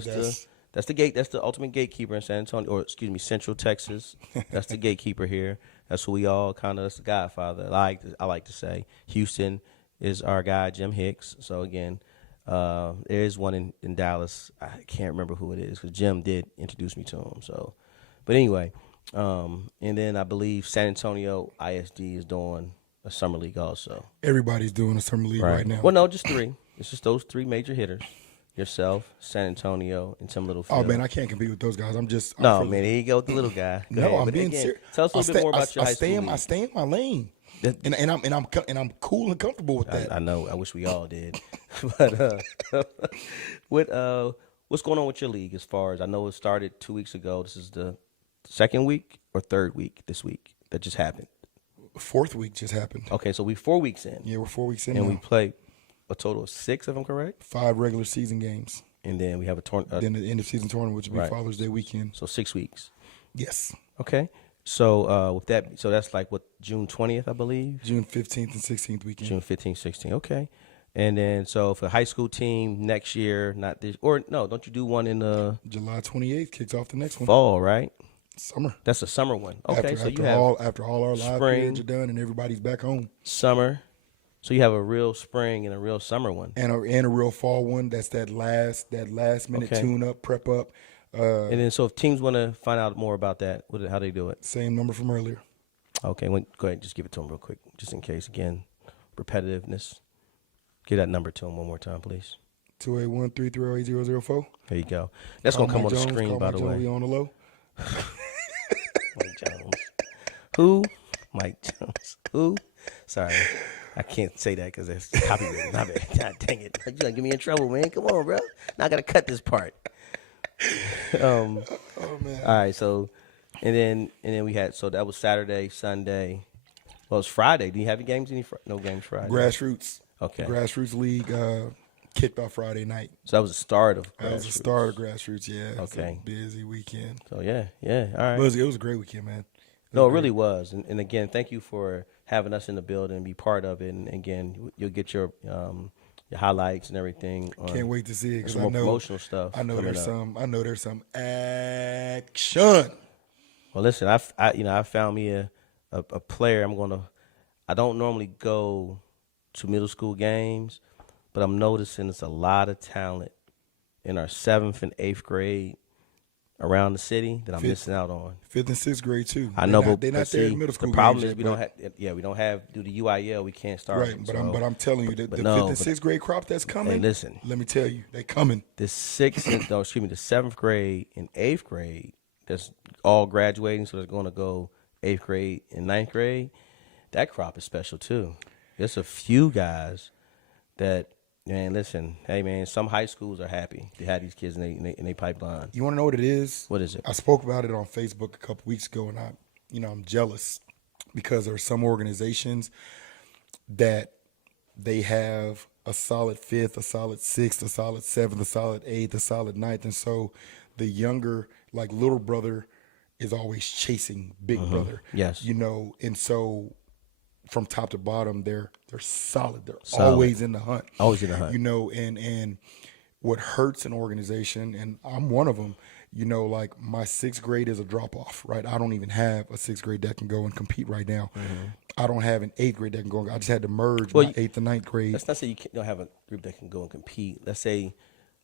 That's the gate. That's the ultimate gatekeeper in San Antonio, or excuse me, Central Texas. That's the gatekeeper here. That's who we all that's the Godfather. I like to say. Houston is our guy, Jim Hicks. So again, there is one in Dallas. I can't remember who it is because Jim did introduce me to him. So, but anyway, and then I believe San Antonio ISD is doing a summer league also. Everybody's doing a summer league right now. Well, no, just 3. It's just those 3 major hitters. Yourself, San Antonio, and Tim Littlefield. Oh man, I can't compete with those guys. Man, here you go with the little guy. I'm being serious. Tell us a little bit more about your high school league. I stay in my lane, and I'm cool and comfortable with that. I know. I wish we all did. But what's going on with your league? As far as I know, it started 2 weeks ago. This is the 2nd week or 3rd week this week that just happened. 4th week just happened. Okay, so we're 4 weeks in. Yeah, we're 4 weeks in, and now. we play a total of 6, if I'm correct. 5 regular season games. And then we have a tournament. Then the end of season tournament, which will be Father's Day weekend. So 6 weeks. Yes. Okay. So with that, so that's like what, June 20th, I believe. June 15th and 16th weekend. June 15th, 16th. Okay. And then so for high school team next year, not this, or no, don't you do one in the July 28th kicks off the next one. Fall, right? Summer. That's a summer one. Okay. After all our live periods are done and everybody's back home. Summer. So you have a real spring and a real summer one, and a real fall one. That's that last minute tune up, prep up. And then so if teams want to find out more about that, how do they do it? Same number from earlier. Okay, go ahead, just give it to them real quick, just in case. Again, repetitiveness. Give that number to them one more time, please. 281-330-8004. There you go. That's Call gonna come Mike on the Jones, screen, call by Mike the Jones, way. we on the low. Mike Jones. Who? Mike Jones. Who? Sorry. I can't say that because that's copyrighted. My bad. God dang it. You're going to get me in trouble, man. Come on, bro. Now I got to cut this part. Oh man. All right. So, and then we had, so that was Saturday, Sunday. Well, it was Friday. Do you have any games? No games Friday. Grassroots. Okay. Grassroots League kicked off Friday night. So that was the start of That was the start of Grassroots, yeah. It was a busy weekend. So, yeah. All right. It was a great weekend, man. No, it really was. And again, thank you for having us in the building and be part of it. And again, you'll get your highlights and everything. Can't wait to see it because some more promotional stuff. I know there's some action. Well, listen, I found me a player. I don't normally go to middle school games, but I'm noticing it's a lot of talent in our 7th and 8th grade around the city that I'm missing out on. 5th and 6th grade too. I know, they're not there in middle school. The problem games is we don't have due to UIL we can't start. Right, but I'm telling you that the 5th and 6th grade crop that's coming. Hey, listen, let me tell you, they coming. The 7th grade and 8th grade that's all graduating, so they're going to go 8th grade and 9th grade. That crop is special too. There's a few guys that. Man, listen, hey, man, some high schools are happy to have these kids in their pipeline. You want to know what it is? What is it? I spoke about it on Facebook a couple weeks ago, and I'm jealous because there are some organizations that they have a solid 5th, a solid 6th, a solid 7th, a solid 8th, a solid 9th. And so the younger, like little brother, is always chasing big brother. Yes. And so from top to bottom, they're solid. They're solid. Always in the hunt. Always in the hunt. And what hurts an organization, and I'm one of them, like my 6th grade is a drop off, right? I don't even have a 6th grade that can go and compete right now. Mm-hmm. I don't have an 8th grade that can go. I just had to merge my 8th and 9th grade. Let's not say don't have a group that can go and compete. Let's say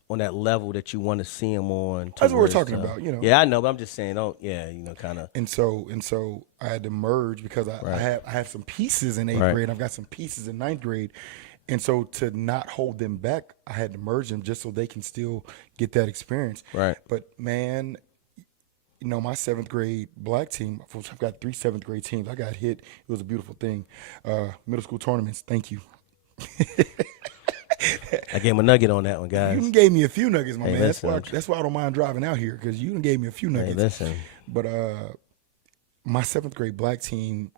on that level that you want to see them on. That's what we're talking about, Yeah, I know, but I'm just saying, kind of. And so I had to merge because I have some pieces in 8th grade. I've got some pieces in 9th grade. And so to not hold them back, I had to merge them just so they can still get that experience. Right. But, man, my 7th grade black team, I've got 3 7th grade teams. I got hit. It was a beautiful thing. Middle school tournaments, thank you. I gave him a nugget on that one, guys. You gave me a few nuggets, my man. Listen. That's why I don't mind driving out here because you gave me a few nuggets. Hey, listen. But my 7th grade black team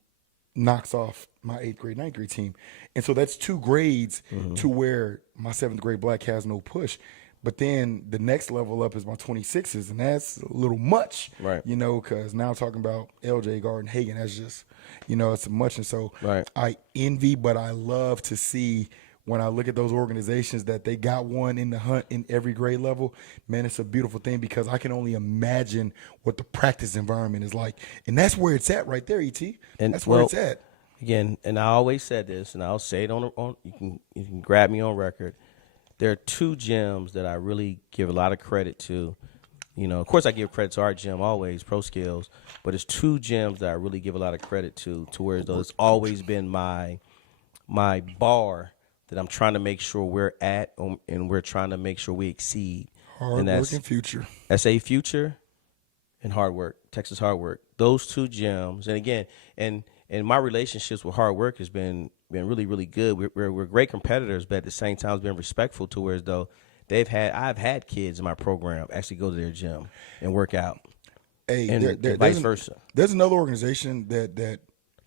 knocks off my 8th grade, 9th grade team. And so that's 2 grades to where my 7th grade black has no push. But then the next level up is my 26s, and that's a little much, right? Because now I'm talking about LJ Garden Hagen. That's just, it's much. And so I envy, but I love to see when I look at those organizations that they got one in the hunt in every grade level. Man, it's a beautiful thing because I can only imagine what the practice environment is like. And that's where it's at right there, ET. And that's where it's at. Again, and I always said this, and I'll say it on you can grab me on record. There are 2 gyms that I really give a lot of credit to. Of course I give credit to our gym always, Pro Skills, but it's 2 gyms that I really give a lot of credit to where it's always been my bar that I'm trying to make sure we're at, and we're trying to make sure we exceed. Hard work and Future. SA Future and Hard Work, Texas Hard Work. Those 2 gyms, and again, and my relationships with Hard Work has been really, really good. We're great competitors, but at the same time, it's been respectful to where as though I've had kids in my program actually go to their gym and work out. Hey, and vice versa. There's another organization that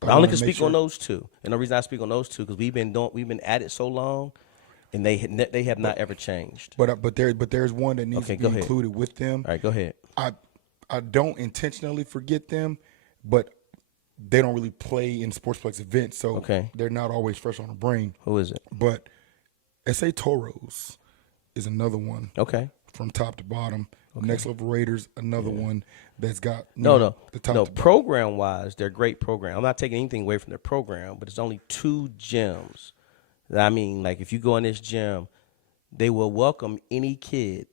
I only can speak on those 2, and the reason I speak on those 2 because we've been at it so long, and they have not ever changed. But there's one that needs to be included with them. All right, go ahead. I don't intentionally forget them, but they don't really play in Sportsplex events, so they're not always fresh on the brain. Who is it? But SA Toros is another one. Okay. From top to bottom. Okay. Next Level Raiders, another one that's got the top to program wise, they're a great program. I'm not taking anything away from their program, but it's only 2 gyms. I mean, like if you go in this gym, they will welcome any kid.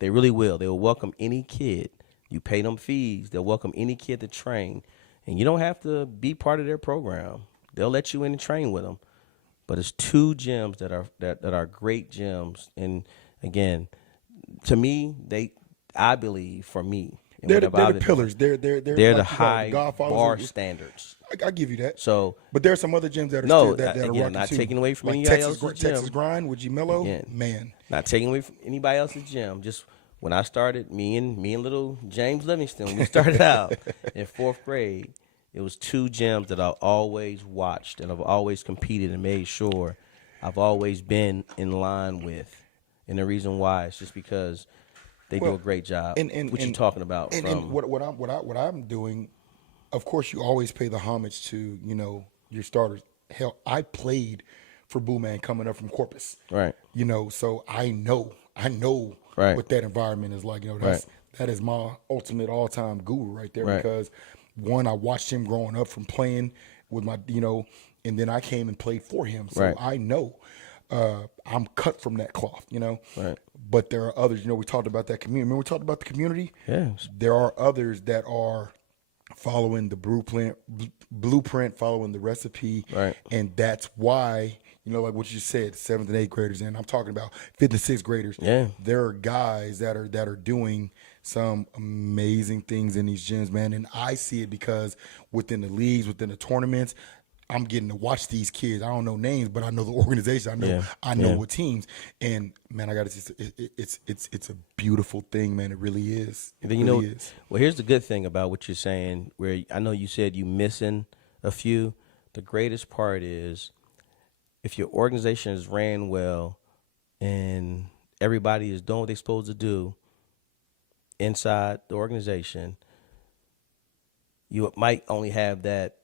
They really will. They will welcome any kid. You pay them fees. They'll welcome any kid to train. And you don't have to be part of their program. They'll let you in and train with them. But it's 2 gyms that are great gyms. And again, to me, I believe for me, and They're whatever I've the been pillars. doing, They're they're like the you call it, high Godfathers bar of- standards. I give you that. So But there are some other gyms that are no, still that are again, rocking not too. taking away from like anybody Texas else's Texas gym. Grind with G Mello. Again, Man, not taking away from anybody else's gym. Just when I started, me and little James Livingston, we started out in 4th grade. It was 2 gyms that I always watched and I've always competed and made sure I've always been in line with. And the reason why is just because they do a great job. What you talking about? And what I'm doing, of course, you always pay the homage to your starters. Hell, I played for Boo Man coming up from Corpus, Right. So I know Right. what that environment is like. That is my ultimate all time guru right there. Right. Because one, I watched him growing up from playing with my and then I came and played for him, so Right. I know. I'm cut from that cloth, Right. But there are others, we talked about that community. Remember we talked about the community? Yes. There are others that are following the blueprint, following the recipe. Right. And that's why, like what you said, 7th and 8th graders, and I'm talking about 5th and 6th graders. Yeah. There are guys that are doing some amazing things in these gyms, man. And I see it because within the leagues, within the tournaments, I'm getting to watch these kids. I don't know names, but I know the organization. I know what teams. And man, I got to say, it's a beautiful thing, man. It really is. It really is. Well, here's the good thing about what you're saying. Where I know you said you missing a few. The greatest part is if your organization is ran well and everybody is doing what they're supposed to do inside the organization, you might only have that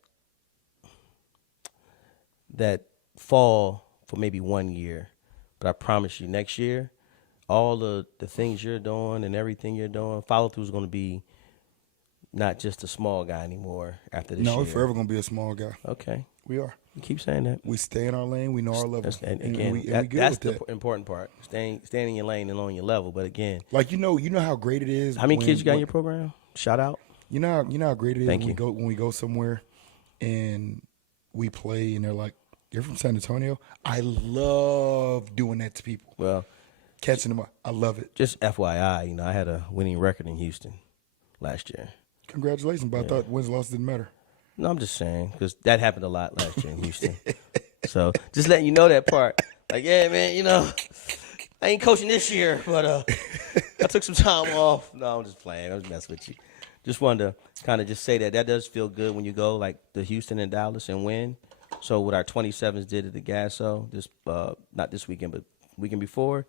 fall for maybe 1 year. But I promise you, next year, all the things you're doing and everything you're doing, follow through is going to be not just a small guy anymore after this year. No, we're forever going to be a small guy. Okay. We are. You keep saying that. We stay in our lane. We know our level. And And again, we good that's with the that. important part. Staying in your lane and on your level. But again, Like you know how great it is. how many kids you got in your program? Shout out. You know how great it is Thank when you. we go somewhere and we play and they're like, "You're from San Antonio." I love doing that to people. Well, Catching them up. I love it. just FYI, I had a winning record in Houston last year. Congratulations, but I thought wins and losses didn't matter. No, I'm just saying because that happened a lot last year in Houston. So just letting you know that part. Like, yeah, man, I ain't coaching this year, but I took some time off. No, I'm just playing. I was messing with you. Just wanted to kind of just say that does feel good when you go like the Houston and Dallas and win. So what our 27s did at the Gasso, this not this weekend, but weekend before,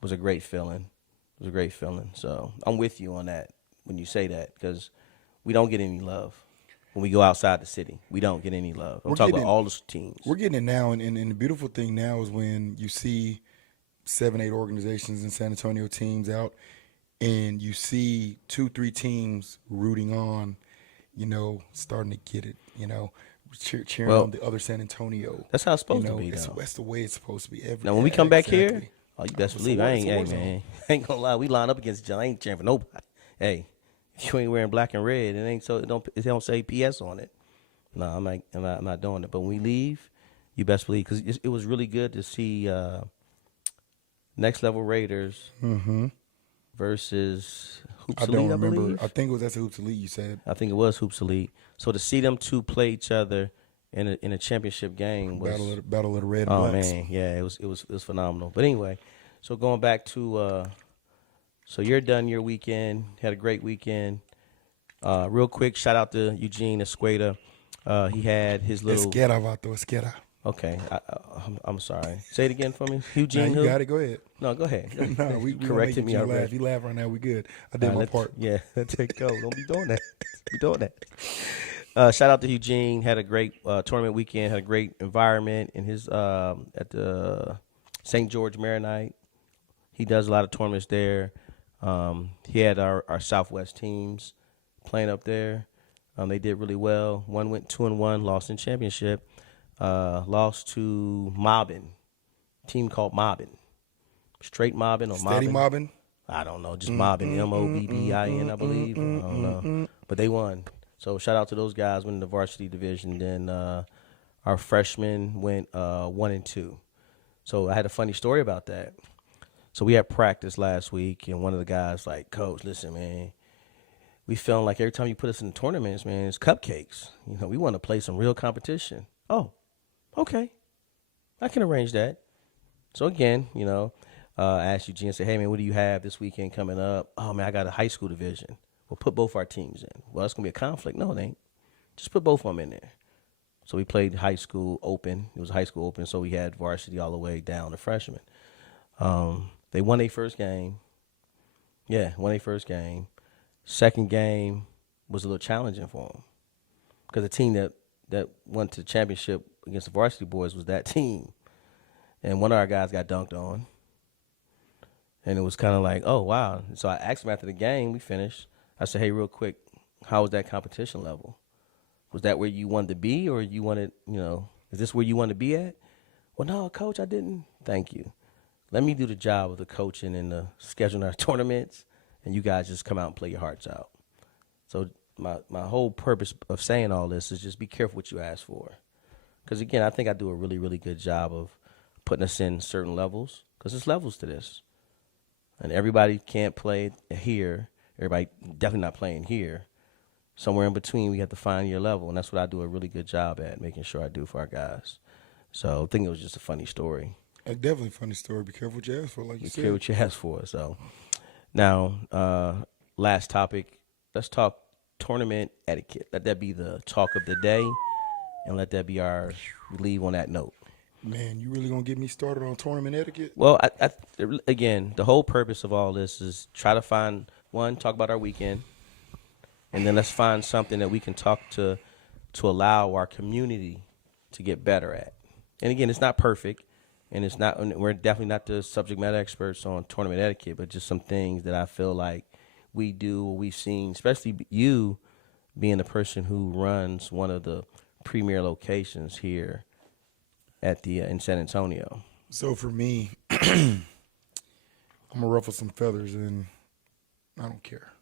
was a great feeling. It was a great feeling. So I'm with you on that when you say that because we don't get any love. When we go outside the city, we don't get any love. I'm talking about all the teams. We're getting it now, and the beautiful thing now is when you see 7, 8 organizations and San Antonio teams out, and you see 2, 3 teams rooting on, starting to get it, cheering on the other San Antonio. That's how it's supposed to be, That's though. the way it's supposed to be. Now, when we come back here, Exactly. you best It's believe a war- I it's a war ain't zone. gonna lie. We line up against each other. I ain't cheering for nobody. Hey, if you ain't wearing black and red, it don't say PS on it. No, I'm not doing it. But when we leave, you best believe because it was really good to see Next Level Raiders versus Hoops I Elite. don't remember. believe. I think it was that's Hoops Elite. You said. I think it was Hoops Elite. So to see them two play each other in a championship game was Battle of the Red and oh Blacks. man, yeah, it was phenomenal. But anyway, so going back to so you're done your weekend, had a great weekend. Real quick, shout out to Eugene Esqueda. He had his little Esquera, vato, esquera. okay. I'm sorry. Say it again for me. Now Eugene, you who? got it. Go ahead. No, go ahead. No, we corrected me laugh. already. If you laugh right now, we good. I did my part. Yeah, let's take go. Don't be doing that. Be doing that. Shout out to Eugene. Had a great tournament weekend. Had a great environment in his at the St. George Maronite. He does a lot of tournaments there. He had our Southwest teams playing up there. They did really well. One went 2-1, lost in championship. Lost to Mobbin, team called Mobbin. Straight Mobbin or Steady Mobbin? mobbing. I don't know. Just Mobbin, Mobbin, I believe. I don't know. But they won. So shout out to those guys winning the varsity division. Then our freshmen went 1-2. So I had a funny story about that. So we had practice last week, and one of the guys like, Coach, listen, man, we feeling like every time you put us in tournaments, man, it's cupcakes. We want to play some real competition. Oh, okay. I can arrange that. So again, I asked Eugene and said, hey, man, what do you have this weekend coming up? Oh, man, I got a high school division. We'll put both our teams in. Well, that's going to be a conflict. No, it ain't. Just put both of them in there. So we played high school open. It was a high school open, so we had varsity all the way down to freshmen. They won their first game. Yeah, won their first game. Second game was a little challenging for them because the team that went to the championship against the varsity boys was that team. And one of our guys got dunked on. And it was kind of like, oh, wow. So I asked him after the game, we finished. I said, hey, real quick, how was that competition level? Was that where you wanted to be, or you wanted, is this where you want to be at? Well, no, Coach, I didn't. Thank you. Let me do the job of the coaching and the scheduling our tournaments, and you guys just come out and play your hearts out. So my whole purpose of saying all this is just be careful what you ask for. Because, again, I think I do a really, really good job of putting us in certain levels, because there's levels to this. And everybody can't play here. Everybody definitely not playing here. Somewhere in between, we have to find your level, and that's what I do a really good job at, making sure I do for our guys. So I think it was just a funny story. A definitely funny story. Be careful what you ask for, like you said. Be careful what you ask for. So now, last topic, let's talk tournament etiquette. Let that be the talk of the day, and let that be our leave on that note. Man, you really going to get me started on tournament etiquette? Well, again, the whole purpose of all this is try to find, one, talk about our weekend, and then let's find something that we can talk to allow our community to get better at. And again, it's not perfect, and we're definitely not the subject matter experts on tournament etiquette, but just some things that I feel like we do, or we've seen, especially you being the person who runs one of the premier locations here at in San Antonio. So for me, I'm going to ruffle some feathers, and I don't care.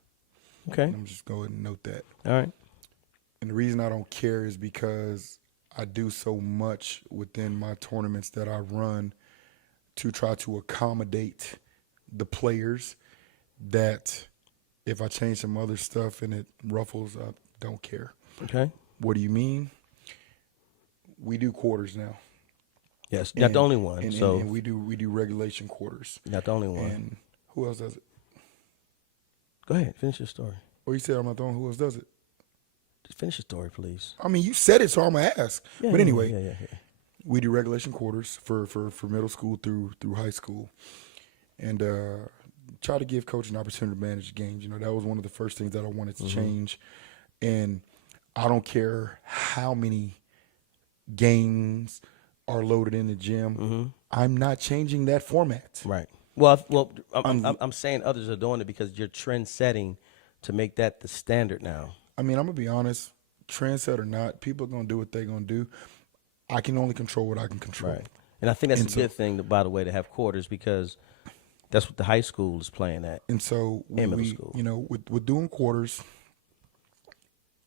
Okay. I'm just go ahead and note that. All right. And the reason I don't care is because I do so much within my tournaments that I run to try to accommodate the players that if I change some other stuff and it ruffles, I don't care. Okay. What do you mean? We do quarters now. Yes, not the only one. And we do regulation quarters. Not the only one. And who else does it? Go ahead, finish your story. Well, you said I'm not the one. Who else does it? Just finish your story, please. I mean, you said it, so I'm gonna ask. Yeah, but anyway, yeah. We do regulation quarters for middle school through high school, and try to give coach an opportunity to manage games. That was one of the first things that I wanted to change. And I don't care how many games are loaded in the gym. I'm not changing that format. Right. Well, I'm saying others are doing it because you're trend setting to make that the standard now. I mean, I'm going to be honest, trend set or not, people are going to do what they're going to do. I can only control what I can control. Right. And I think that's a good thing, by the way, to have quarters, because that's what the high school is playing at. And so middle school. With doing quarters,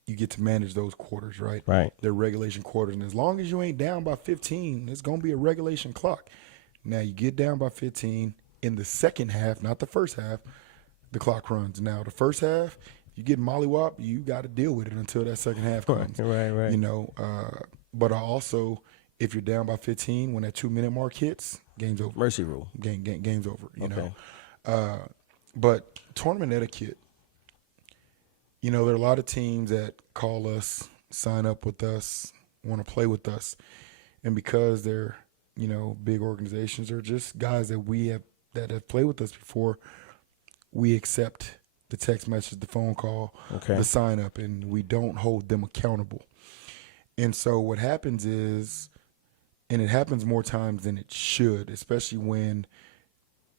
you get to manage those quarters, right? Right. They're regulation quarters. And as long as you ain't down by 15, it's going to be a regulation clock. Now, you get down by 15 in the second half, not the first half, the clock runs. Now, the first half, you get mollywop, you got to deal with it until that second half comes. Right. But also, if you're down by 15, when that 2-minute mark hits, game's over. Mercy rule. Game's over, Okay. But tournament etiquette, there are a lot of teams that call us, sign up with us, want to play with us. And because they're, big organizations or just guys that have played with us before, we accept the text message, the phone call, the sign up, and we don't hold them accountable. And so what happens is, and it happens more times than it should, especially when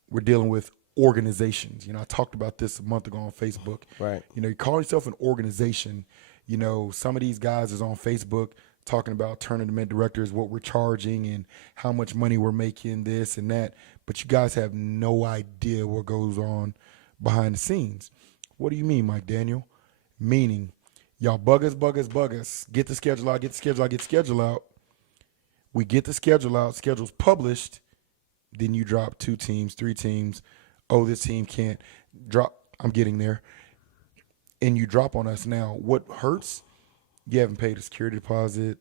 we're dealing with organizations. I talked about this a month ago on Facebook. Right. You call yourself an organization. Some of these guys is on Facebook talking about tournament directors, what we're charging and how much money we're making, this and that. But you guys have no idea what goes on behind the scenes. What do you mean, Mike Daniel? Meaning, y'all bug us. Get the schedule out. We get the schedule out. Schedule's published. Then you drop 2 teams, 3 teams. Oh, this team can't drop. I'm getting there. And you drop on us now. What hurts, you haven't paid a security deposit.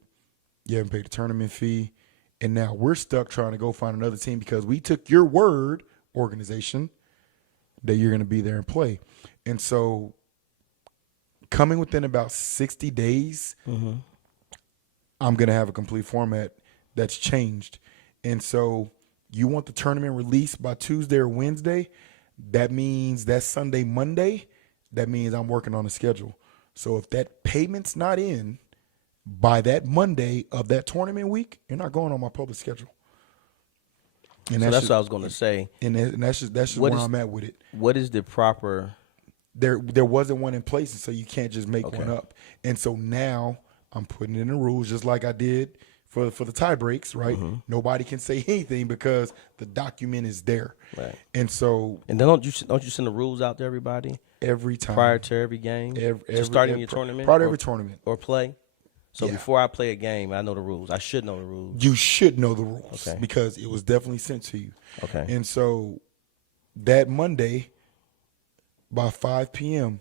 You haven't paid a tournament fee. And now we're stuck trying to go find another team because we took your word, organization, that you're going to be there and play. And so coming within about 60 days, I'm going to have a complete format that's changed. And so you want the tournament released by Tuesday or Wednesday. That means that Sunday, Monday, that means I'm working on a schedule. So if that payment's not in by that Monday of that tournament week, you're not going on my public schedule. And so that's what I was going to say. And that's just where I'm at with it. What is the proper? There wasn't one in place, so you can't just make one up. And so now I'm putting it in the rules just like I did for the tie breaks, right? Nobody can say anything because the document is there. Right. And so And then don't you send the rules out to everybody every time prior to every game, starting your tournament, prior to every tournament or play. So before I play a game, I know the rules. I should know the rules. You should know the rules because it was definitely sent to you. Okay. And so that Monday by 5 p.m.,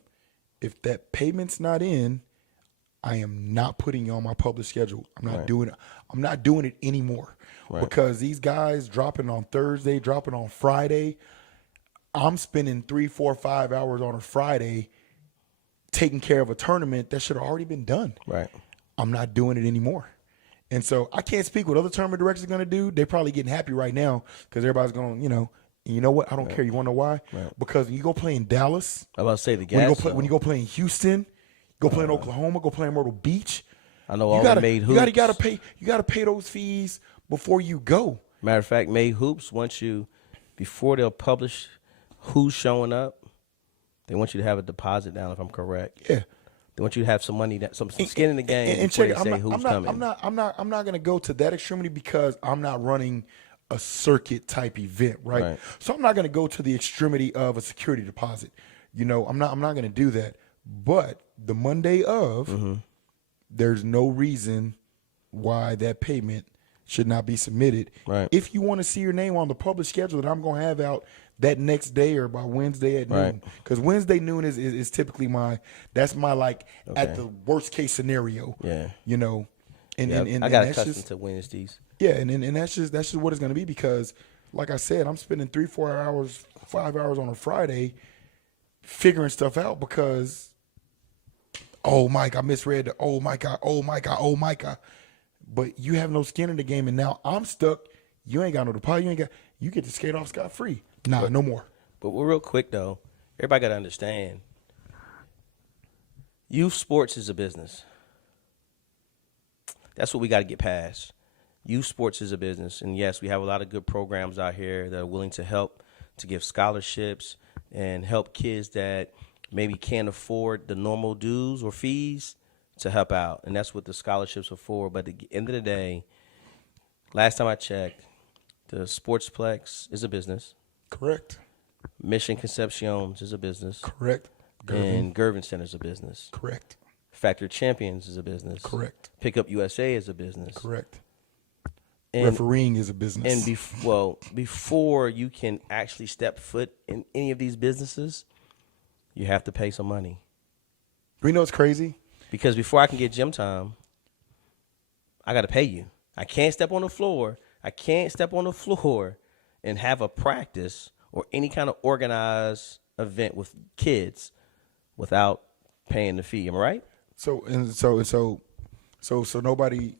if that payment's not in, I am not putting you on my published schedule. I'm not doing it. I'm not doing it anymore because these guys dropping on Thursday, dropping on Friday. I'm spending 3, 4, 5 hours on a Friday taking care of a tournament that should have already been done. Right. I'm not doing it anymore. And so I can't speak what other tournament directors are going to do. They're probably getting happy right now because everybody's going, and you know what? I don't care. You want to know why? Right. Because when you go play in Dallas. I was about to say the gas. When you go play in Houston, go play in Oklahoma, go play in Myrtle Beach. I know all the made hoops. You gotta pay those fees before you go. Matter of fact, made hoops, before they'll publish who's showing up, they want you to have a deposit down, if I'm correct. Yeah. They want you to have some money, some skin in the game and before check, they say who's coming. I'm not gonna go to that extremity because I'm not running a circuit type event, right? So I'm not gonna go to the extremity of a security deposit. I'm not gonna do that. But the Monday of, there's no reason why that payment should not be submitted. Right. If you want to see your name on the published schedule that I'm going to have out that next day or by Wednesday at noon. Because Wednesday noon is typically at the worst case scenario. Yeah. And I got accustomed to Wednesdays. Yeah, and that's just what it's going to be because, like I said, I'm spending 3, 4 hours, 5 hours on a Friday figuring stuff out because, oh, Mike, I misread the, oh, my God. But you have no skin in the game, and now I'm stuck. You ain't got no deposit. You get to skate off scot-free. Nah, no more. But real quick, though, everybody got to understand, youth sports is a business. That's what we got to get past. Youth sports is a business. And, yes, we have a lot of good programs out here that are willing to help, to give scholarships and help kids that maybe can't afford the normal dues or fees to help out. And that's what the scholarships are for. But at the end of the day, last time I checked, the Sportsplex is a business. Correct. Mission Concepcion is a business. Correct. And Gervin Center is a business. Correct. Factor Champions is a business. Correct. Pickup USA is a business. Correct. And refereeing is a business. And before you can actually step foot in any of these businesses, you have to pay some money. You know what's crazy? Because before I can get gym time, I got to pay you. I can't step on the floor. And have a practice or any kind of organized event with kids without paying the fee. Am I right? So nobody.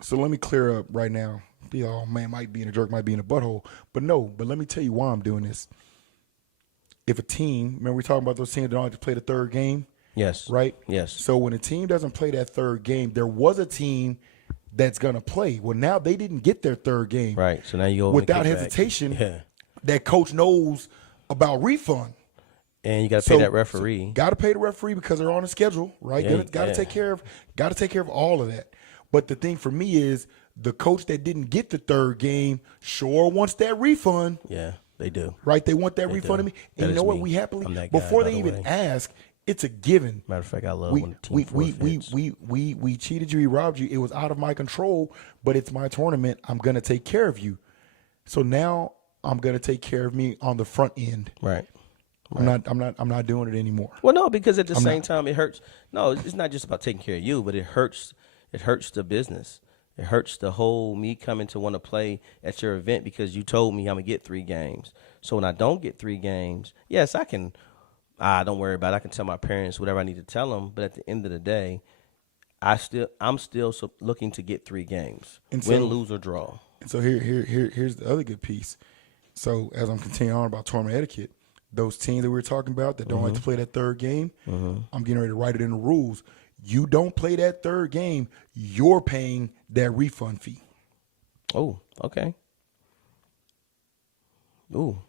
So let me clear up right now. Oh man, might be in a jerk, might be in a butthole, but no. But let me tell you why I'm doing this. If a team, remember we talking about those teams that don't have to play the third game? Yes. Right? Yes. So when a team doesn't play that third game, there was a team that's going to play. Well, now they didn't get their third game. Right. So now you go without hesitation. That coach knows about refund. And you got to pay that referee. Got to pay the referee because they're on a schedule, right? Got to take care of all of that. But the thing for me is the coach that didn't get the third game sure wants that refund. Yeah, they do. Right? They want that refund of me. And you know what? We happily, before they even ask, It's a given. Matter of fact, I love We when the team we forfeits. we cheated you, we robbed you. It was out of my control, but it's my tournament. I'm gonna take care of you. So now I'm gonna take care of me on the front end. Right. I'm not doing it anymore. Well, no, because at the same not. time, it hurts. No, it's not just about taking care of you, but it hurts. It hurts the business. It hurts the whole me coming to want to play at your event because you told me I'm gonna get 3 games. So when I don't get 3 games, yes, I can. Don't worry about it. I can tell my parents whatever I need to tell them. But at the end of the day, I'm still looking to get 3 games, And win, so- lose, or draw. And so here's the other good piece. So as I'm continuing on about tournament etiquette, those teams that we were talking about that don't like to play that third game, I'm getting ready to write it in the rules. You don't play that third game, you're paying that refund fee. Oh, okay. Ooh,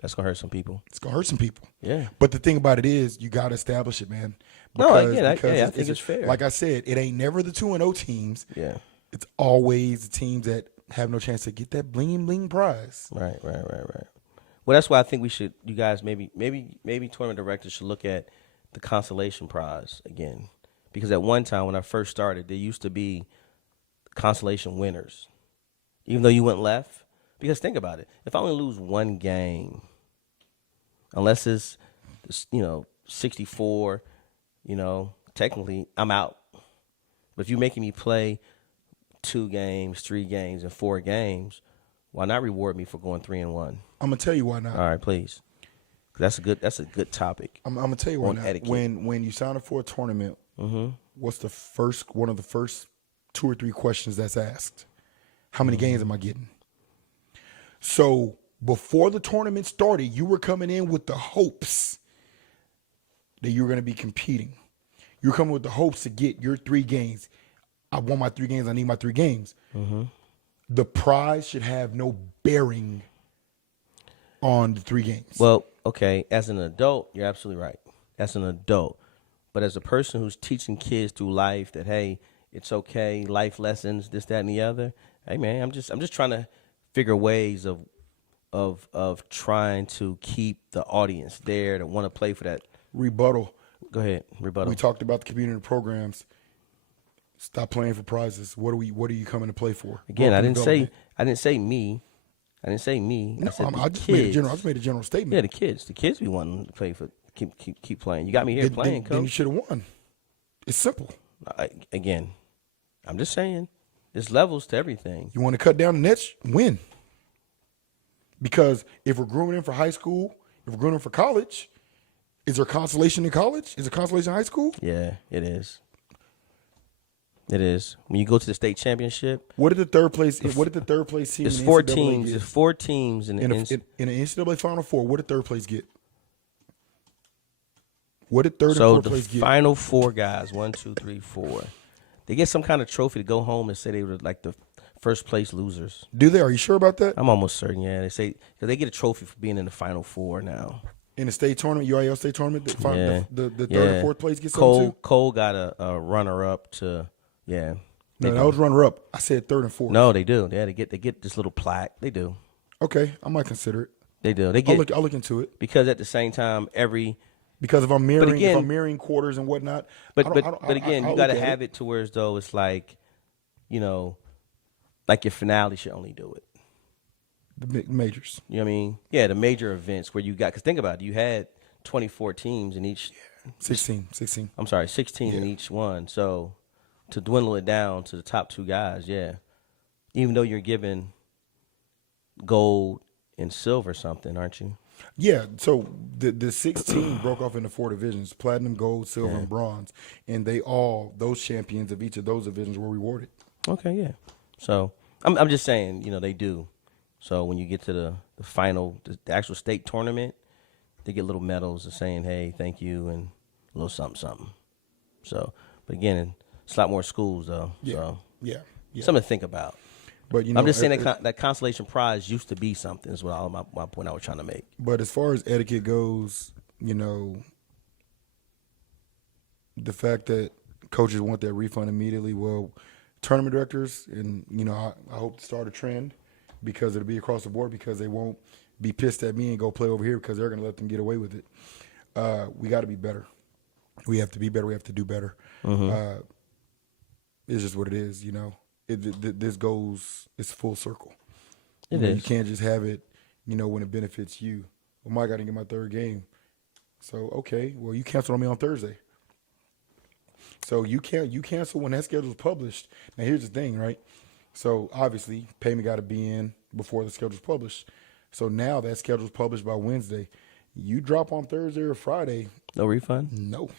that's gonna hurt some people. It's gonna hurt some people. Yeah. But the thing about it is, you gotta establish it, man. No, again, I think it's fair. Like I said, it ain't never the 2-0 teams. Yeah. It's always the teams that have no chance to get that bling bling prize. Right. Well, that's why I think you guys, maybe tournament directors should look at the consolation prize again. Because at one time when I first started, there used to be consolation winners. Even though you went left. Because think about it. If I only lose 1 game, unless it's 64, technically I'm out. But if you're making me play 2 games, 3 games, and 4 games, why not reward me for going 3-1? I'm gonna tell you why not. All right, please. That's a good topic. I'm gonna tell you why on not. etiquette. When you sign up for a tournament, what's one of the first 2 or 3 questions that's asked? How many games am I getting? So before the tournament started, you were coming in with the hopes that you were going to be competing. You're coming with the hopes to get your 3 games. I want my 3 games. I need my 3 games. The prize should have no bearing on the 3 games. Well, okay, as an adult, you're absolutely right. As an adult. But as a person who's teaching kids through life that, hey, it's okay, life lessons, this, that, and the other, hey, man, I'm just trying to figure ways of trying to keep the audience there to want to play for that. Rebuttal. Go ahead, rebuttal. We talked about the community programs. Stop playing for prizes. What are you coming to play for? Again, I didn't say me. No, I said I just made a general statement. Yeah, the kids. The kids be wanting to play for keep playing. You got me here playing, then you coach. should have won. It's simple. Again, I'm just saying, there's levels to everything. You want to cut down the nets, win. Because if we're grooming them for high school, if we're grooming them for college, is there consolation in college? Is there consolation in high school? Yeah, it is. It is. When you go to the state championship, What did the third place team? it's in the 4 NCAA teams. get? It's 4 teams in in the the NCAA Final Four. What did third place get? What did third So and fourth the place get? final 4 guys, 1, 2, 3, 4, they get some kind of trophy to go home and say they were like the first place losers. Do they? Are you sure about that? I'm almost certain. Yeah, they say because they get a trophy for being in the final 4 now. In the state tournament, UIL state tournament, the third Yeah. and fourth place get something too? Cole got a runner up to yeah. No, that was runner up. I said third and fourth. No, they do. Yeah, they get this little plaque. They do. Okay, I might consider it. They do. They get I'll look into it. because at the same time Because if I'm mirroring, again- quarters and whatnot, But I don't- again, I'll you got to look at have it to where as though it's like, like your finale should only do it. the majors. You know what I mean? Yeah, the major events where you got because think about it, you had 24 teams in each. 16. I'm sorry, 16 in each one. So to dwindle it down to the top 2 guys, yeah. Even though you're given gold and silver something, aren't you? Yeah, so the 16 broke off into 4 divisions: platinum, gold, silver, and bronze, and those champions of each of those divisions were rewarded. Okay, yeah. So I'm just saying, they do. So when you get to the final, the actual state tournament, they get little medals of saying, hey, thank you, and a little something, something. So, but again, it's a lot more schools, though. Yeah, So yeah. something to think about. But I'm just saying that consolation prize used to be something is what my point I was trying to make. But as far as etiquette goes, the fact that coaches want that refund immediately, well, tournament directors, and, I hope to start a trend because it'll be across the board because they won't be pissed at me and go play over here because they're going to let them get away with it. We got to be better. We have to be better. We have to do better. It's just what it is, you know. It's full circle. You can't just have it, you know, when it benefits you. Well, Mike, I didn't get my third game. So, okay, well, you canceled on me on Thursday. So you cancel when that schedule is published. Now, here's the thing, right? So, obviously, payment got to be in before the schedule's published. So now that schedule's published by Wednesday. You drop on Thursday or Friday. No refund? No.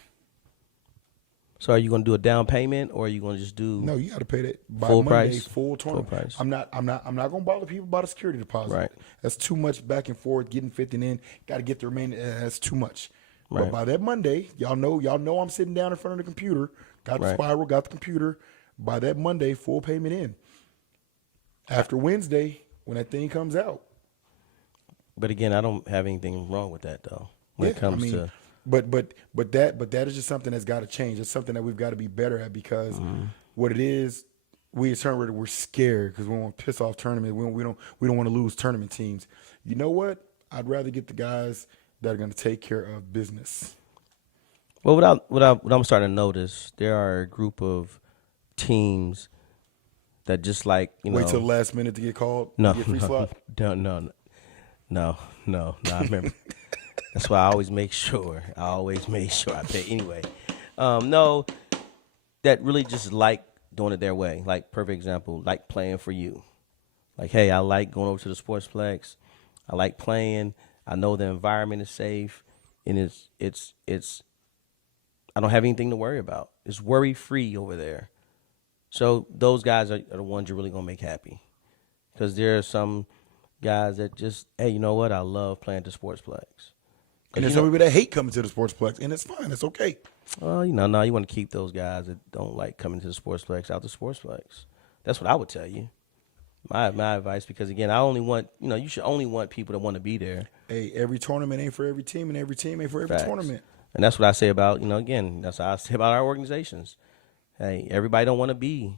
So are you going to do a down payment, or are you going to just do? No, you got to pay that by full Monday, price? full tournament. Full price. I'm not going to bother people about a security deposit. Right. That's too much back and forth, getting 50 in. Got to get the remaining. That's too much. Right. But by that Monday, y'all know I'm sitting down in front of the computer. Got the spiral, got the computer. By that Monday, full payment in. After Wednesday, when that thing comes out. But again, I don't have anything wrong with that though. When it comes to. But that is just something that's got to change. It's something that we've got to be better at, because what it is, we as tournament, we're scared because we don't want to piss off tournament. We don't want to lose tournament teams. You know what? I'd rather get the guys that are going to take care of business. Well, what I'm starting to notice, there are a group of teams that just like, you know. Wait till the last minute to get called? No, get free slot? No. I remember. That's why I always make sure I pay anyway. No, that really just like doing it their way. Like, perfect example, like playing for you. Like, hey, I like going over to the Sportsplex. I like playing. I know the environment is safe, and it's I don't have anything to worry about. It's worry free over there. So those guys are the ones you're really gonna make happy, because there are some guys that just, hey, you know what? I love playing the Sportsplex. And there's some people that hate coming to the Sportsplex, and it's fine. It's okay. Well, you know, you want to keep those guys that don't like coming to the Sportsplex out the Sportsplex. That's what I would tell you. My advice, because again, I only want, you know, you should only want people that want to be there. Hey, every tournament ain't for every team, and every team ain't for every tournament. And that's what I say about, you know, again, that's what I say about our organizations. Hey, everybody don't want to be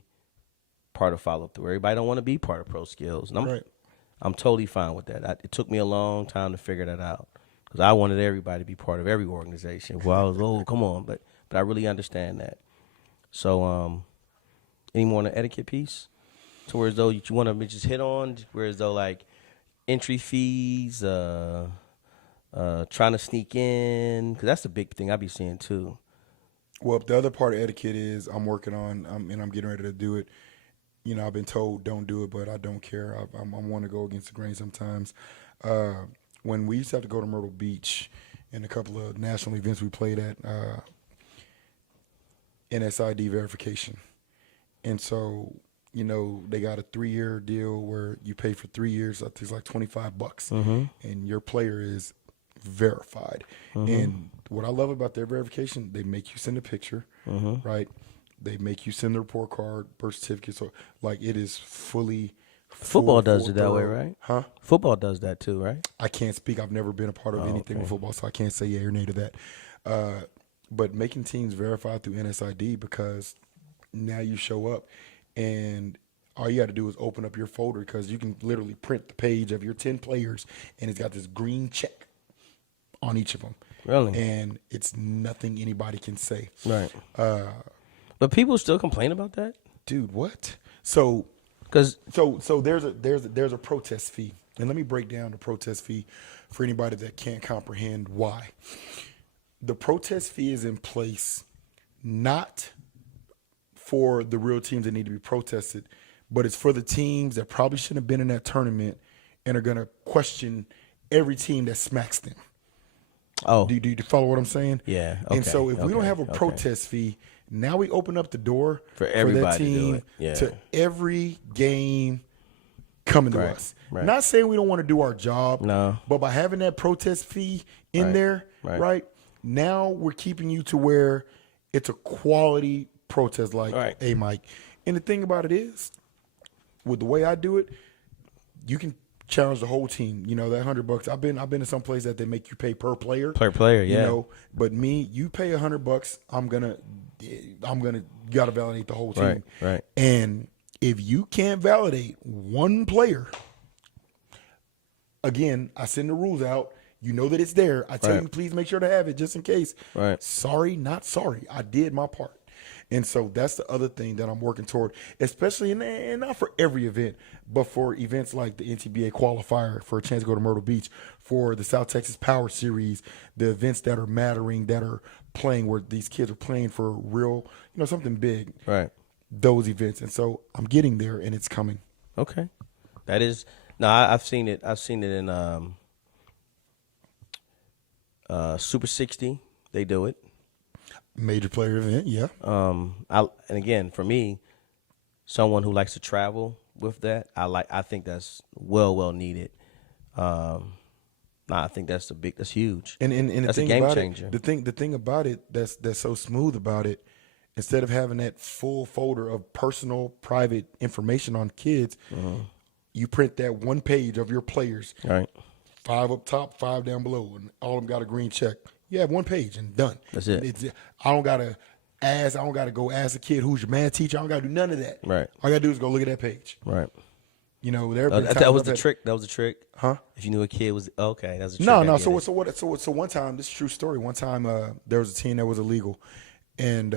part of follow through. Everybody don't want to be part of Pro Skills. And I'm totally fine with that. It took me a long time to figure that out, because I wanted everybody to be part of every organization. Well, I was, come on, but I really understand that. So, any more on the etiquette piece? To where as though you want to just hit on, where as though like entry fees, trying to sneak in, because that's the big thing I be seeing too. Well, the other part of etiquette is I'm working on, and I'm getting ready to do it. You know, I've been told don't do it, but I don't care. I want to go against the grain sometimes. When we used to have to go to Myrtle Beach in a couple of national events we played at, NSID verification. And so, you know, they got a 3-year deal where you pay for 3 years. I think it's like $25, and your player is verified. And what I love about their verification, they make you send a picture, right? They make you send the report card, birth certificate. So, like, it is fully. Football does it that way, right? Huh? Football does that too, right? I can't speak. I've never been a part of anything with football, so I can't say yay or nay to that. But making teams verify through NSID, because now you show up and all you got to do is open up your folder, because you can literally print the page of your 10 players and it's got this green check on each of them. Really? And it's nothing anybody can say. Right. But people still complain about that? Dude, what? So there's a protest fee. And let me break down the protest fee for anybody that can't comprehend why. The protest fee is in place not for the real teams that need to be protested, but it's for the teams that probably shouldn't have been in that tournament and are going to question every team that smacks them. Oh. Do you follow what I'm saying? Yeah. Okay. And so if we don't have a protest fee, now we open up the door for everybody that team to do it. to every game coming to us. Right. Not saying we don't want to do our job, no, but by having that protest fee in there, right, now we're keeping you to where it's a quality protest, like, hey, Mike. And the thing about it is, with the way I do it, you can challenge the whole team. You know, that $100. I've been to some place that they make you pay per player. Per player, yeah. You know, but me, you pay $100. I'm gonna gotta validate the whole team. Right. And if you can't validate one player, again, I send the rules out. You know that it's there. I tell Right. you, please make sure to have it just in case. Right. Sorry, not sorry. I did my part. And so that's the other thing that I'm working toward, especially and not for every event, but for events like the NTBA qualifier, for a chance to go to Myrtle Beach, for the South Texas Power Series, the events that are mattering, that are playing, where these kids are playing for real, something big. Right. Those events. And so I'm getting there, and it's coming. Okay. That is no. I've seen it. I've seen it in Super 60. They do it. Major player event, yeah. And again, for me, someone who likes to travel with that, I think that's well needed. I think that's huge. And that's the thing a game about changer. It, the thing about it that's so smooth about it, instead of having that full folder of personal, private information on kids, you print that one page of your players. Right. 5 up top, 5 down below, and all of them got a green check. You have one page and done. That's it. I don't gotta go ask a kid who's your math teacher. I don't gotta do none of that. Right. All I gotta do is go look at that page. Right. That was the trick. That was the trick. Huh? If you knew a kid was okay, that's a trick. No. So one time, this is a true story. One time, there was a team that was illegal, and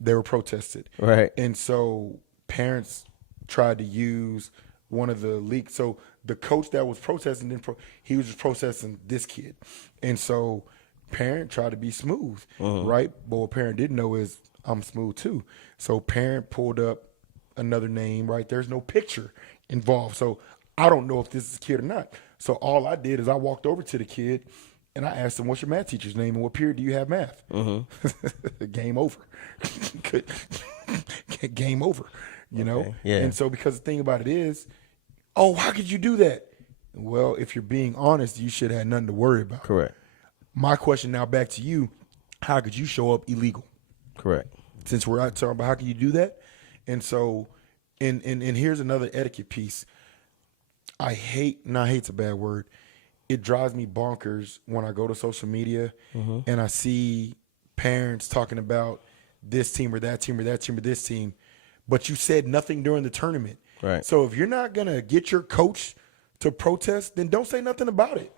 they were protested. Right. And so parents tried to use one of the league. So the coach that was protesting, he was just protesting this kid, and so parent tried to be smooth, right? But what parent didn't know is I'm smooth too. So parent pulled up another name, right? There's no picture involved. So I don't know if this is a kid or not. So all I did is I walked over to the kid and I asked him, what's your math teacher's name and what period do you have math? Game over. Game over, Okay. Yeah. And so because the thing about it is, oh, how could you do that? Well, if you're being honest, you should have nothing to worry about. Correct. My question now back to you, how could you show up illegal? Correct. Since we're out talking about how can you do that? And so, and here's another etiquette piece. Hate's a bad word. It drives me bonkers when I go to social media and I see parents talking about this team or that team or that team or this team, but you said nothing during the tournament. Right. So if you're not going to get your coach to protest, then don't say nothing about it.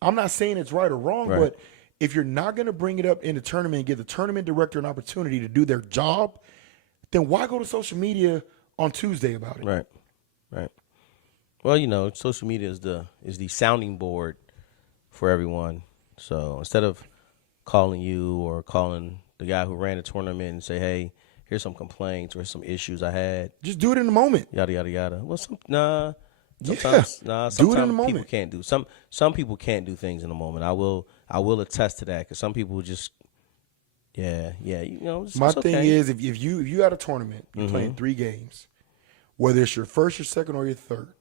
I'm not saying it's right or wrong, Right. but if you're not going to bring it up in the tournament and give the tournament director an opportunity to do their job, then why go to social media on Tuesday about it? Right. Right. Well, social media is the sounding board for everyone. So instead of calling you or calling the guy who ran the tournament and say, hey, here's some complaints or some issues I had. Just do it in the moment. Yada yada yada. Well, sometimes Do it in the moment. people can't do some people can't do things in the moment. I will attest to that because some people just My it's thing okay. is if you had a tournament, you're playing 3 games, whether it's your first, your second, or your third.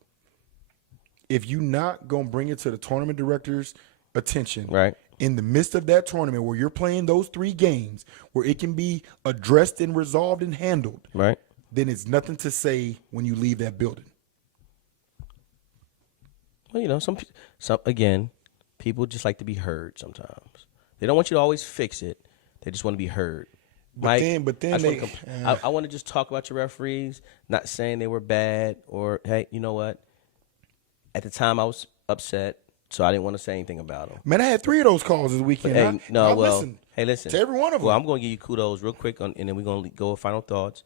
If you not gonna bring it to the tournament director's attention, Right. in the midst of that tournament where you're playing those 3 games, where it can be addressed and resolved and handled, Right. then it's nothing to say when you leave that building. Well, some again, people just like to be heard sometimes. They don't want you to always fix it. They just want to be heard. But Mike, I want to just talk about your referees, not saying they were bad or, hey, you know what? At the time I was upset, so I didn't want to say anything about them. Man, I had 3 of those calls this weekend. I listened listen to every one of them. Well, I'm going to give you kudos real quick, and then we're going to go with final thoughts.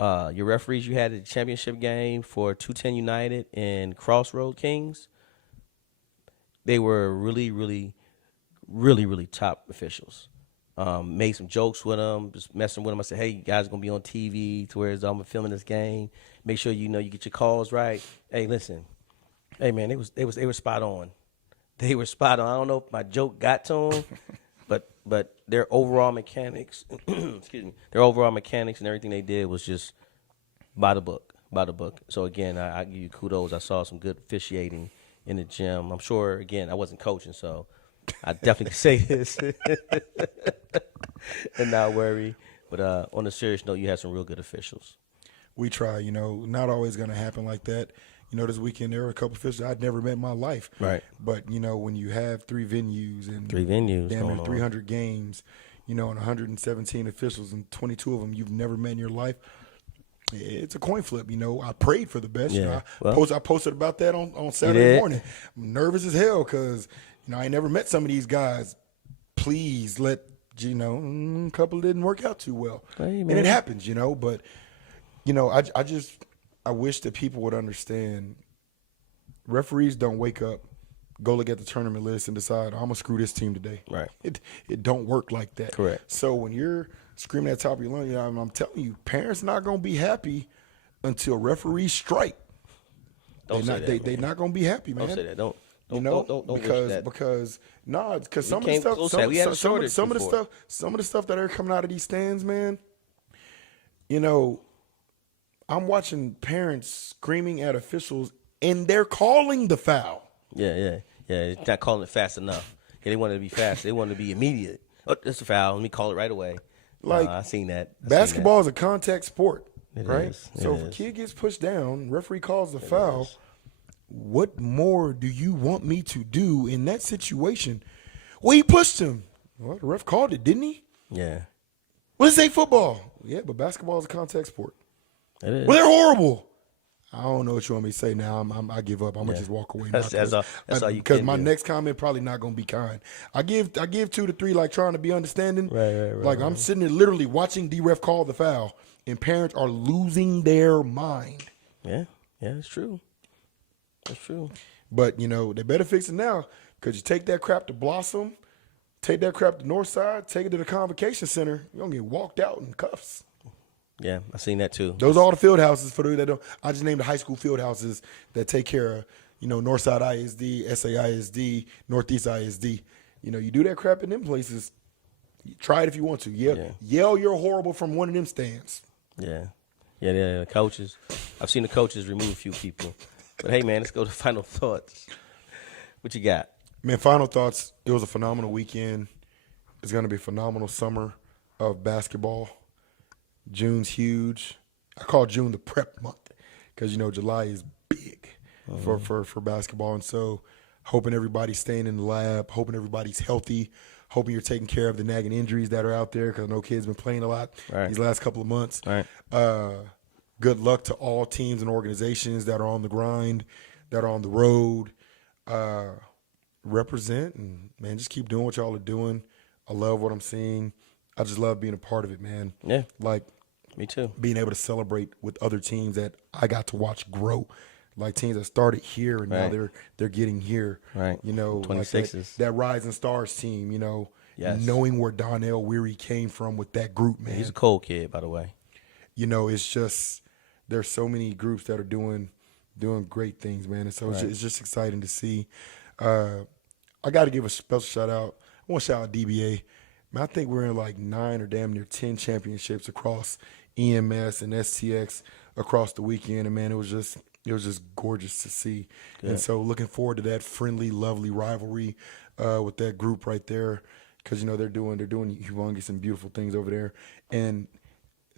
Your referees you had at the championship game for 210 United and Crossroad Kings, they were really, really, really, really top officials. Made some jokes with them, just messing with them. I said, hey, you guys are going to be on TV to where I'm filming this game. Make sure you get your calls right. Hey, listen. Hey, man, they were spot on. They were spot on. I don't know if my joke got to them, but their overall mechanics, excuse me, their overall mechanics and everything they did was just by the book. So, again, I give you kudos. I saw some good officiating in the gym. I'm sure, again, I wasn't coaching, so I definitely can say this and not worry. But on a serious note, you had some real good officials. We try, not always going to happen like that. This weekend there were a couple officials I'd never met in my life. Right. But, when you have 3 venues and damn near 300 games, and 117 officials and 22 of them you've never met in your life, It's a coin flip, you know. I prayed for the best. You know, well, I posted about that on Saturday morning. I'm nervous as hell because, you know, I ain't never met some of these guys. Please let, you know, a couple didn't work out too well. Hey, and it happens, you know. But, you know, I wish that people would understand referees don't wake up, go look at the tournament list and decide, I'm going to screw this team today. Right. It don't work like that. Correct. So when you're screaming at the top of your lungs, you know, I'm telling you, parents not going to be happy until referees strike. They're not going to be happy, man. Don't say that. Don't because that. because some of the stuff that are coming out of these stands, man. You know, I'm watching parents screaming at officials and they're calling the foul. Yeah. It's not calling it fast enough. Yeah, they want it to be fast. They want it to be immediate. Oh, that's a foul. Let me call it right away. Like I seen that. Basketball is a contact sport, It right? is. So if a kid gets pushed down, referee calls the foul. What more do you want me to do in that situation? Well, he pushed him. Well, the ref called it, didn't he? Yeah. Well, this ain't football. Yeah, but basketball is a contact sport. It is. Well, they're horrible. I don't know what you want me to say now. I give up. I'm gonna just walk away now. That's all you because can my do. next comment probably not gonna be kind. I give 2 to 3 like trying to be understanding. Right. Like I'm sitting there literally watching D-ref call the foul, and parents are losing their mind. Yeah, it's true. That's true. But you know they better fix it now because you take that crap to Blossom, take that crap to Northside, take it to the Convocation Center, you're gonna get walked out in cuffs. Yeah, I seen that too. Those are all the field houses for those that don't. I just named the high school field houses that take care of, you know, Northside ISD, SAISD, Northeast ISD. You know, you do that crap in them places. Try it if you want to. Yell you're horrible from one of them stands. Yeah. The coaches. I've seen the coaches remove a few people. But hey, man, let's go to final thoughts. What you got? Man, final thoughts. It was a phenomenal weekend. It's going to be a phenomenal summer of basketball. June's huge. I call June the prep month because, you know, July is big for basketball. And so hoping everybody's staying in the lab, hoping everybody's healthy, hoping you're taking care of the nagging injuries that are out there because I know kids been playing a lot these last couple of months. Right. Good luck to all teams and organizations that are on the grind, that are on the road. Represent and, man, just keep doing what y'all are doing. I love what I'm seeing. I just love being a part of it, man. Yeah. Like, me too. Being able to celebrate with other teams that I got to watch grow. Like teams that started here and now they're getting here. Right. You know, 26s. Like that Rising Stars team, you know, yes. Knowing where Donnell Weary came from with that group, man. He's a cold kid, by the way. You know, it's just there's so many groups that are doing great things, man. And so it's just exciting to see. I got to give a special shout out. I want to shout out DBA. Man, I think we're in like 9 or damn near 10 championships across EMS and STX across the weekend. And man, it was just gorgeous to see. Good. And so looking forward to that friendly, lovely rivalry with that group right there. Because, you know, they're doing humongous and beautiful things over there. And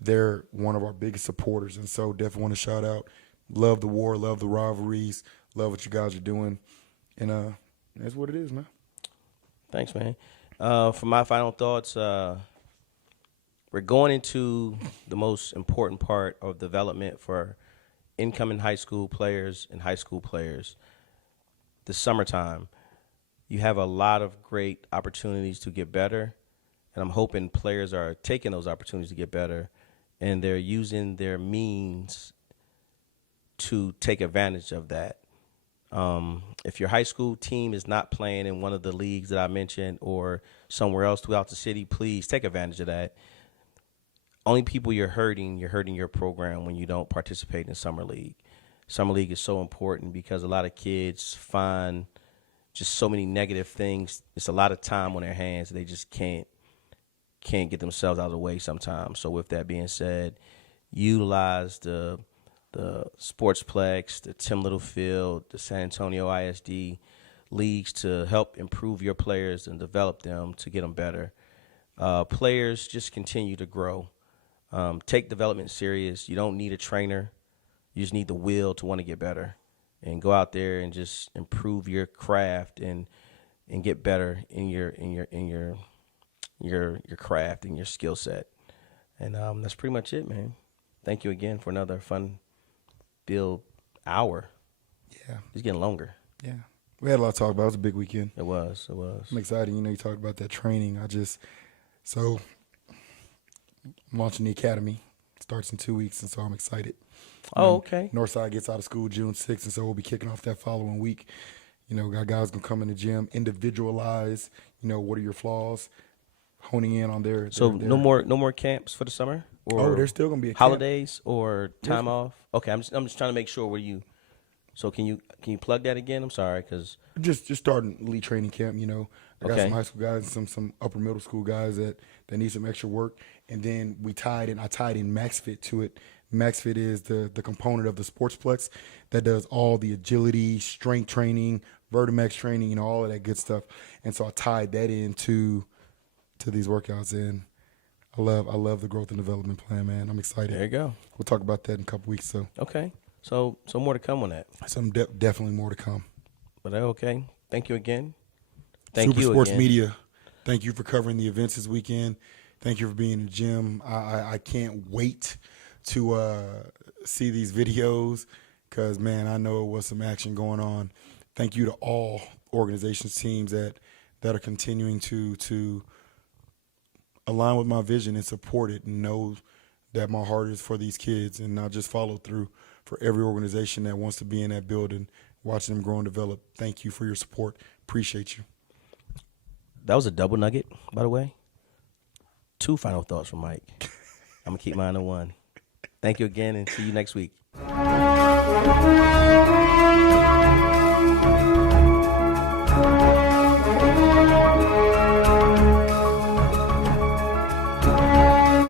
they're one of our biggest supporters. And so definitely want to shout out. Love the war, love the rivalries, love what you guys are doing. And that's what it is, man. Thanks, man. For my final thoughts, we're going into the most important part of development for incoming high school players and high school players. The summertime, you have a lot of great opportunities to get better, and I'm hoping players are taking those opportunities to get better, and they're using their means to take advantage of that. If your high school team is not playing in one of the leagues that I mentioned or somewhere else throughout the city, please take advantage of that. Only people you're hurting your program when you don't participate in Summer League. Summer League is so important because a lot of kids find just so many negative things. It's a lot of time on their hands. They just can't get themselves out of the way sometimes. So with that being said, utilize the Sportsplex, the Tim Littlefield, the San Antonio ISD leagues to help improve your players and develop them to get them better. Players just continue to grow. Take development serious. You don't need a trainer. You just need the will to want to get better and go out there and just improve your craft and get better in your craft and your skill set. And that's pretty much it, man. thank you again for another fun-filled hour. Yeah. It's getting longer. Yeah. We had a lot to talk about. It was a big weekend. It was. I'm excited. You know, you talked about that training. So I'm launching the academy. Starts in 2 weeks, and so I'm excited. Oh, okay. Northside gets out of school June 6th, and so we'll be kicking off that following week. You know, got guys going to come in the gym, individualize, you know, what are your flaws, honing in on their So no more camps for the summer? Or there's still going to be a camp. holidays or time off? Okay, I'm just trying to make sure where you. So can you plug that again? I'm sorry, because Just starting elite training camp, you know. I got Okay. some high school guys and some upper middle school guys that need some extra work. And then I tied in MaxFit to it. MaxFit is the component of the Sportsplex that does all the agility, strength training, Vertimax training, you know, all of that good stuff. And so I tied that into these workouts, and I love the growth and development plan, man. I'm excited. there you go. We'll talk about that in a couple weeks. So Okay, so more to come on that. definitely more to come. But okay, thank you again. Thank Super you Sports again. Media, thank you for covering the events this weekend. Thank you for being in the gym. I can't wait to see these videos because, man, I know it was some action going on. Thank you to all organizations, teams that are continuing to align with my vision and support it and know that my heart is for these kids, and not just follow through for every organization that wants to be in that building, watching them grow and develop. Thank you for your support. Appreciate you. That was a double nugget, by the way. 2 final thoughts from Mike. I'm going to keep mine to 1. Thank you again, and see you next week.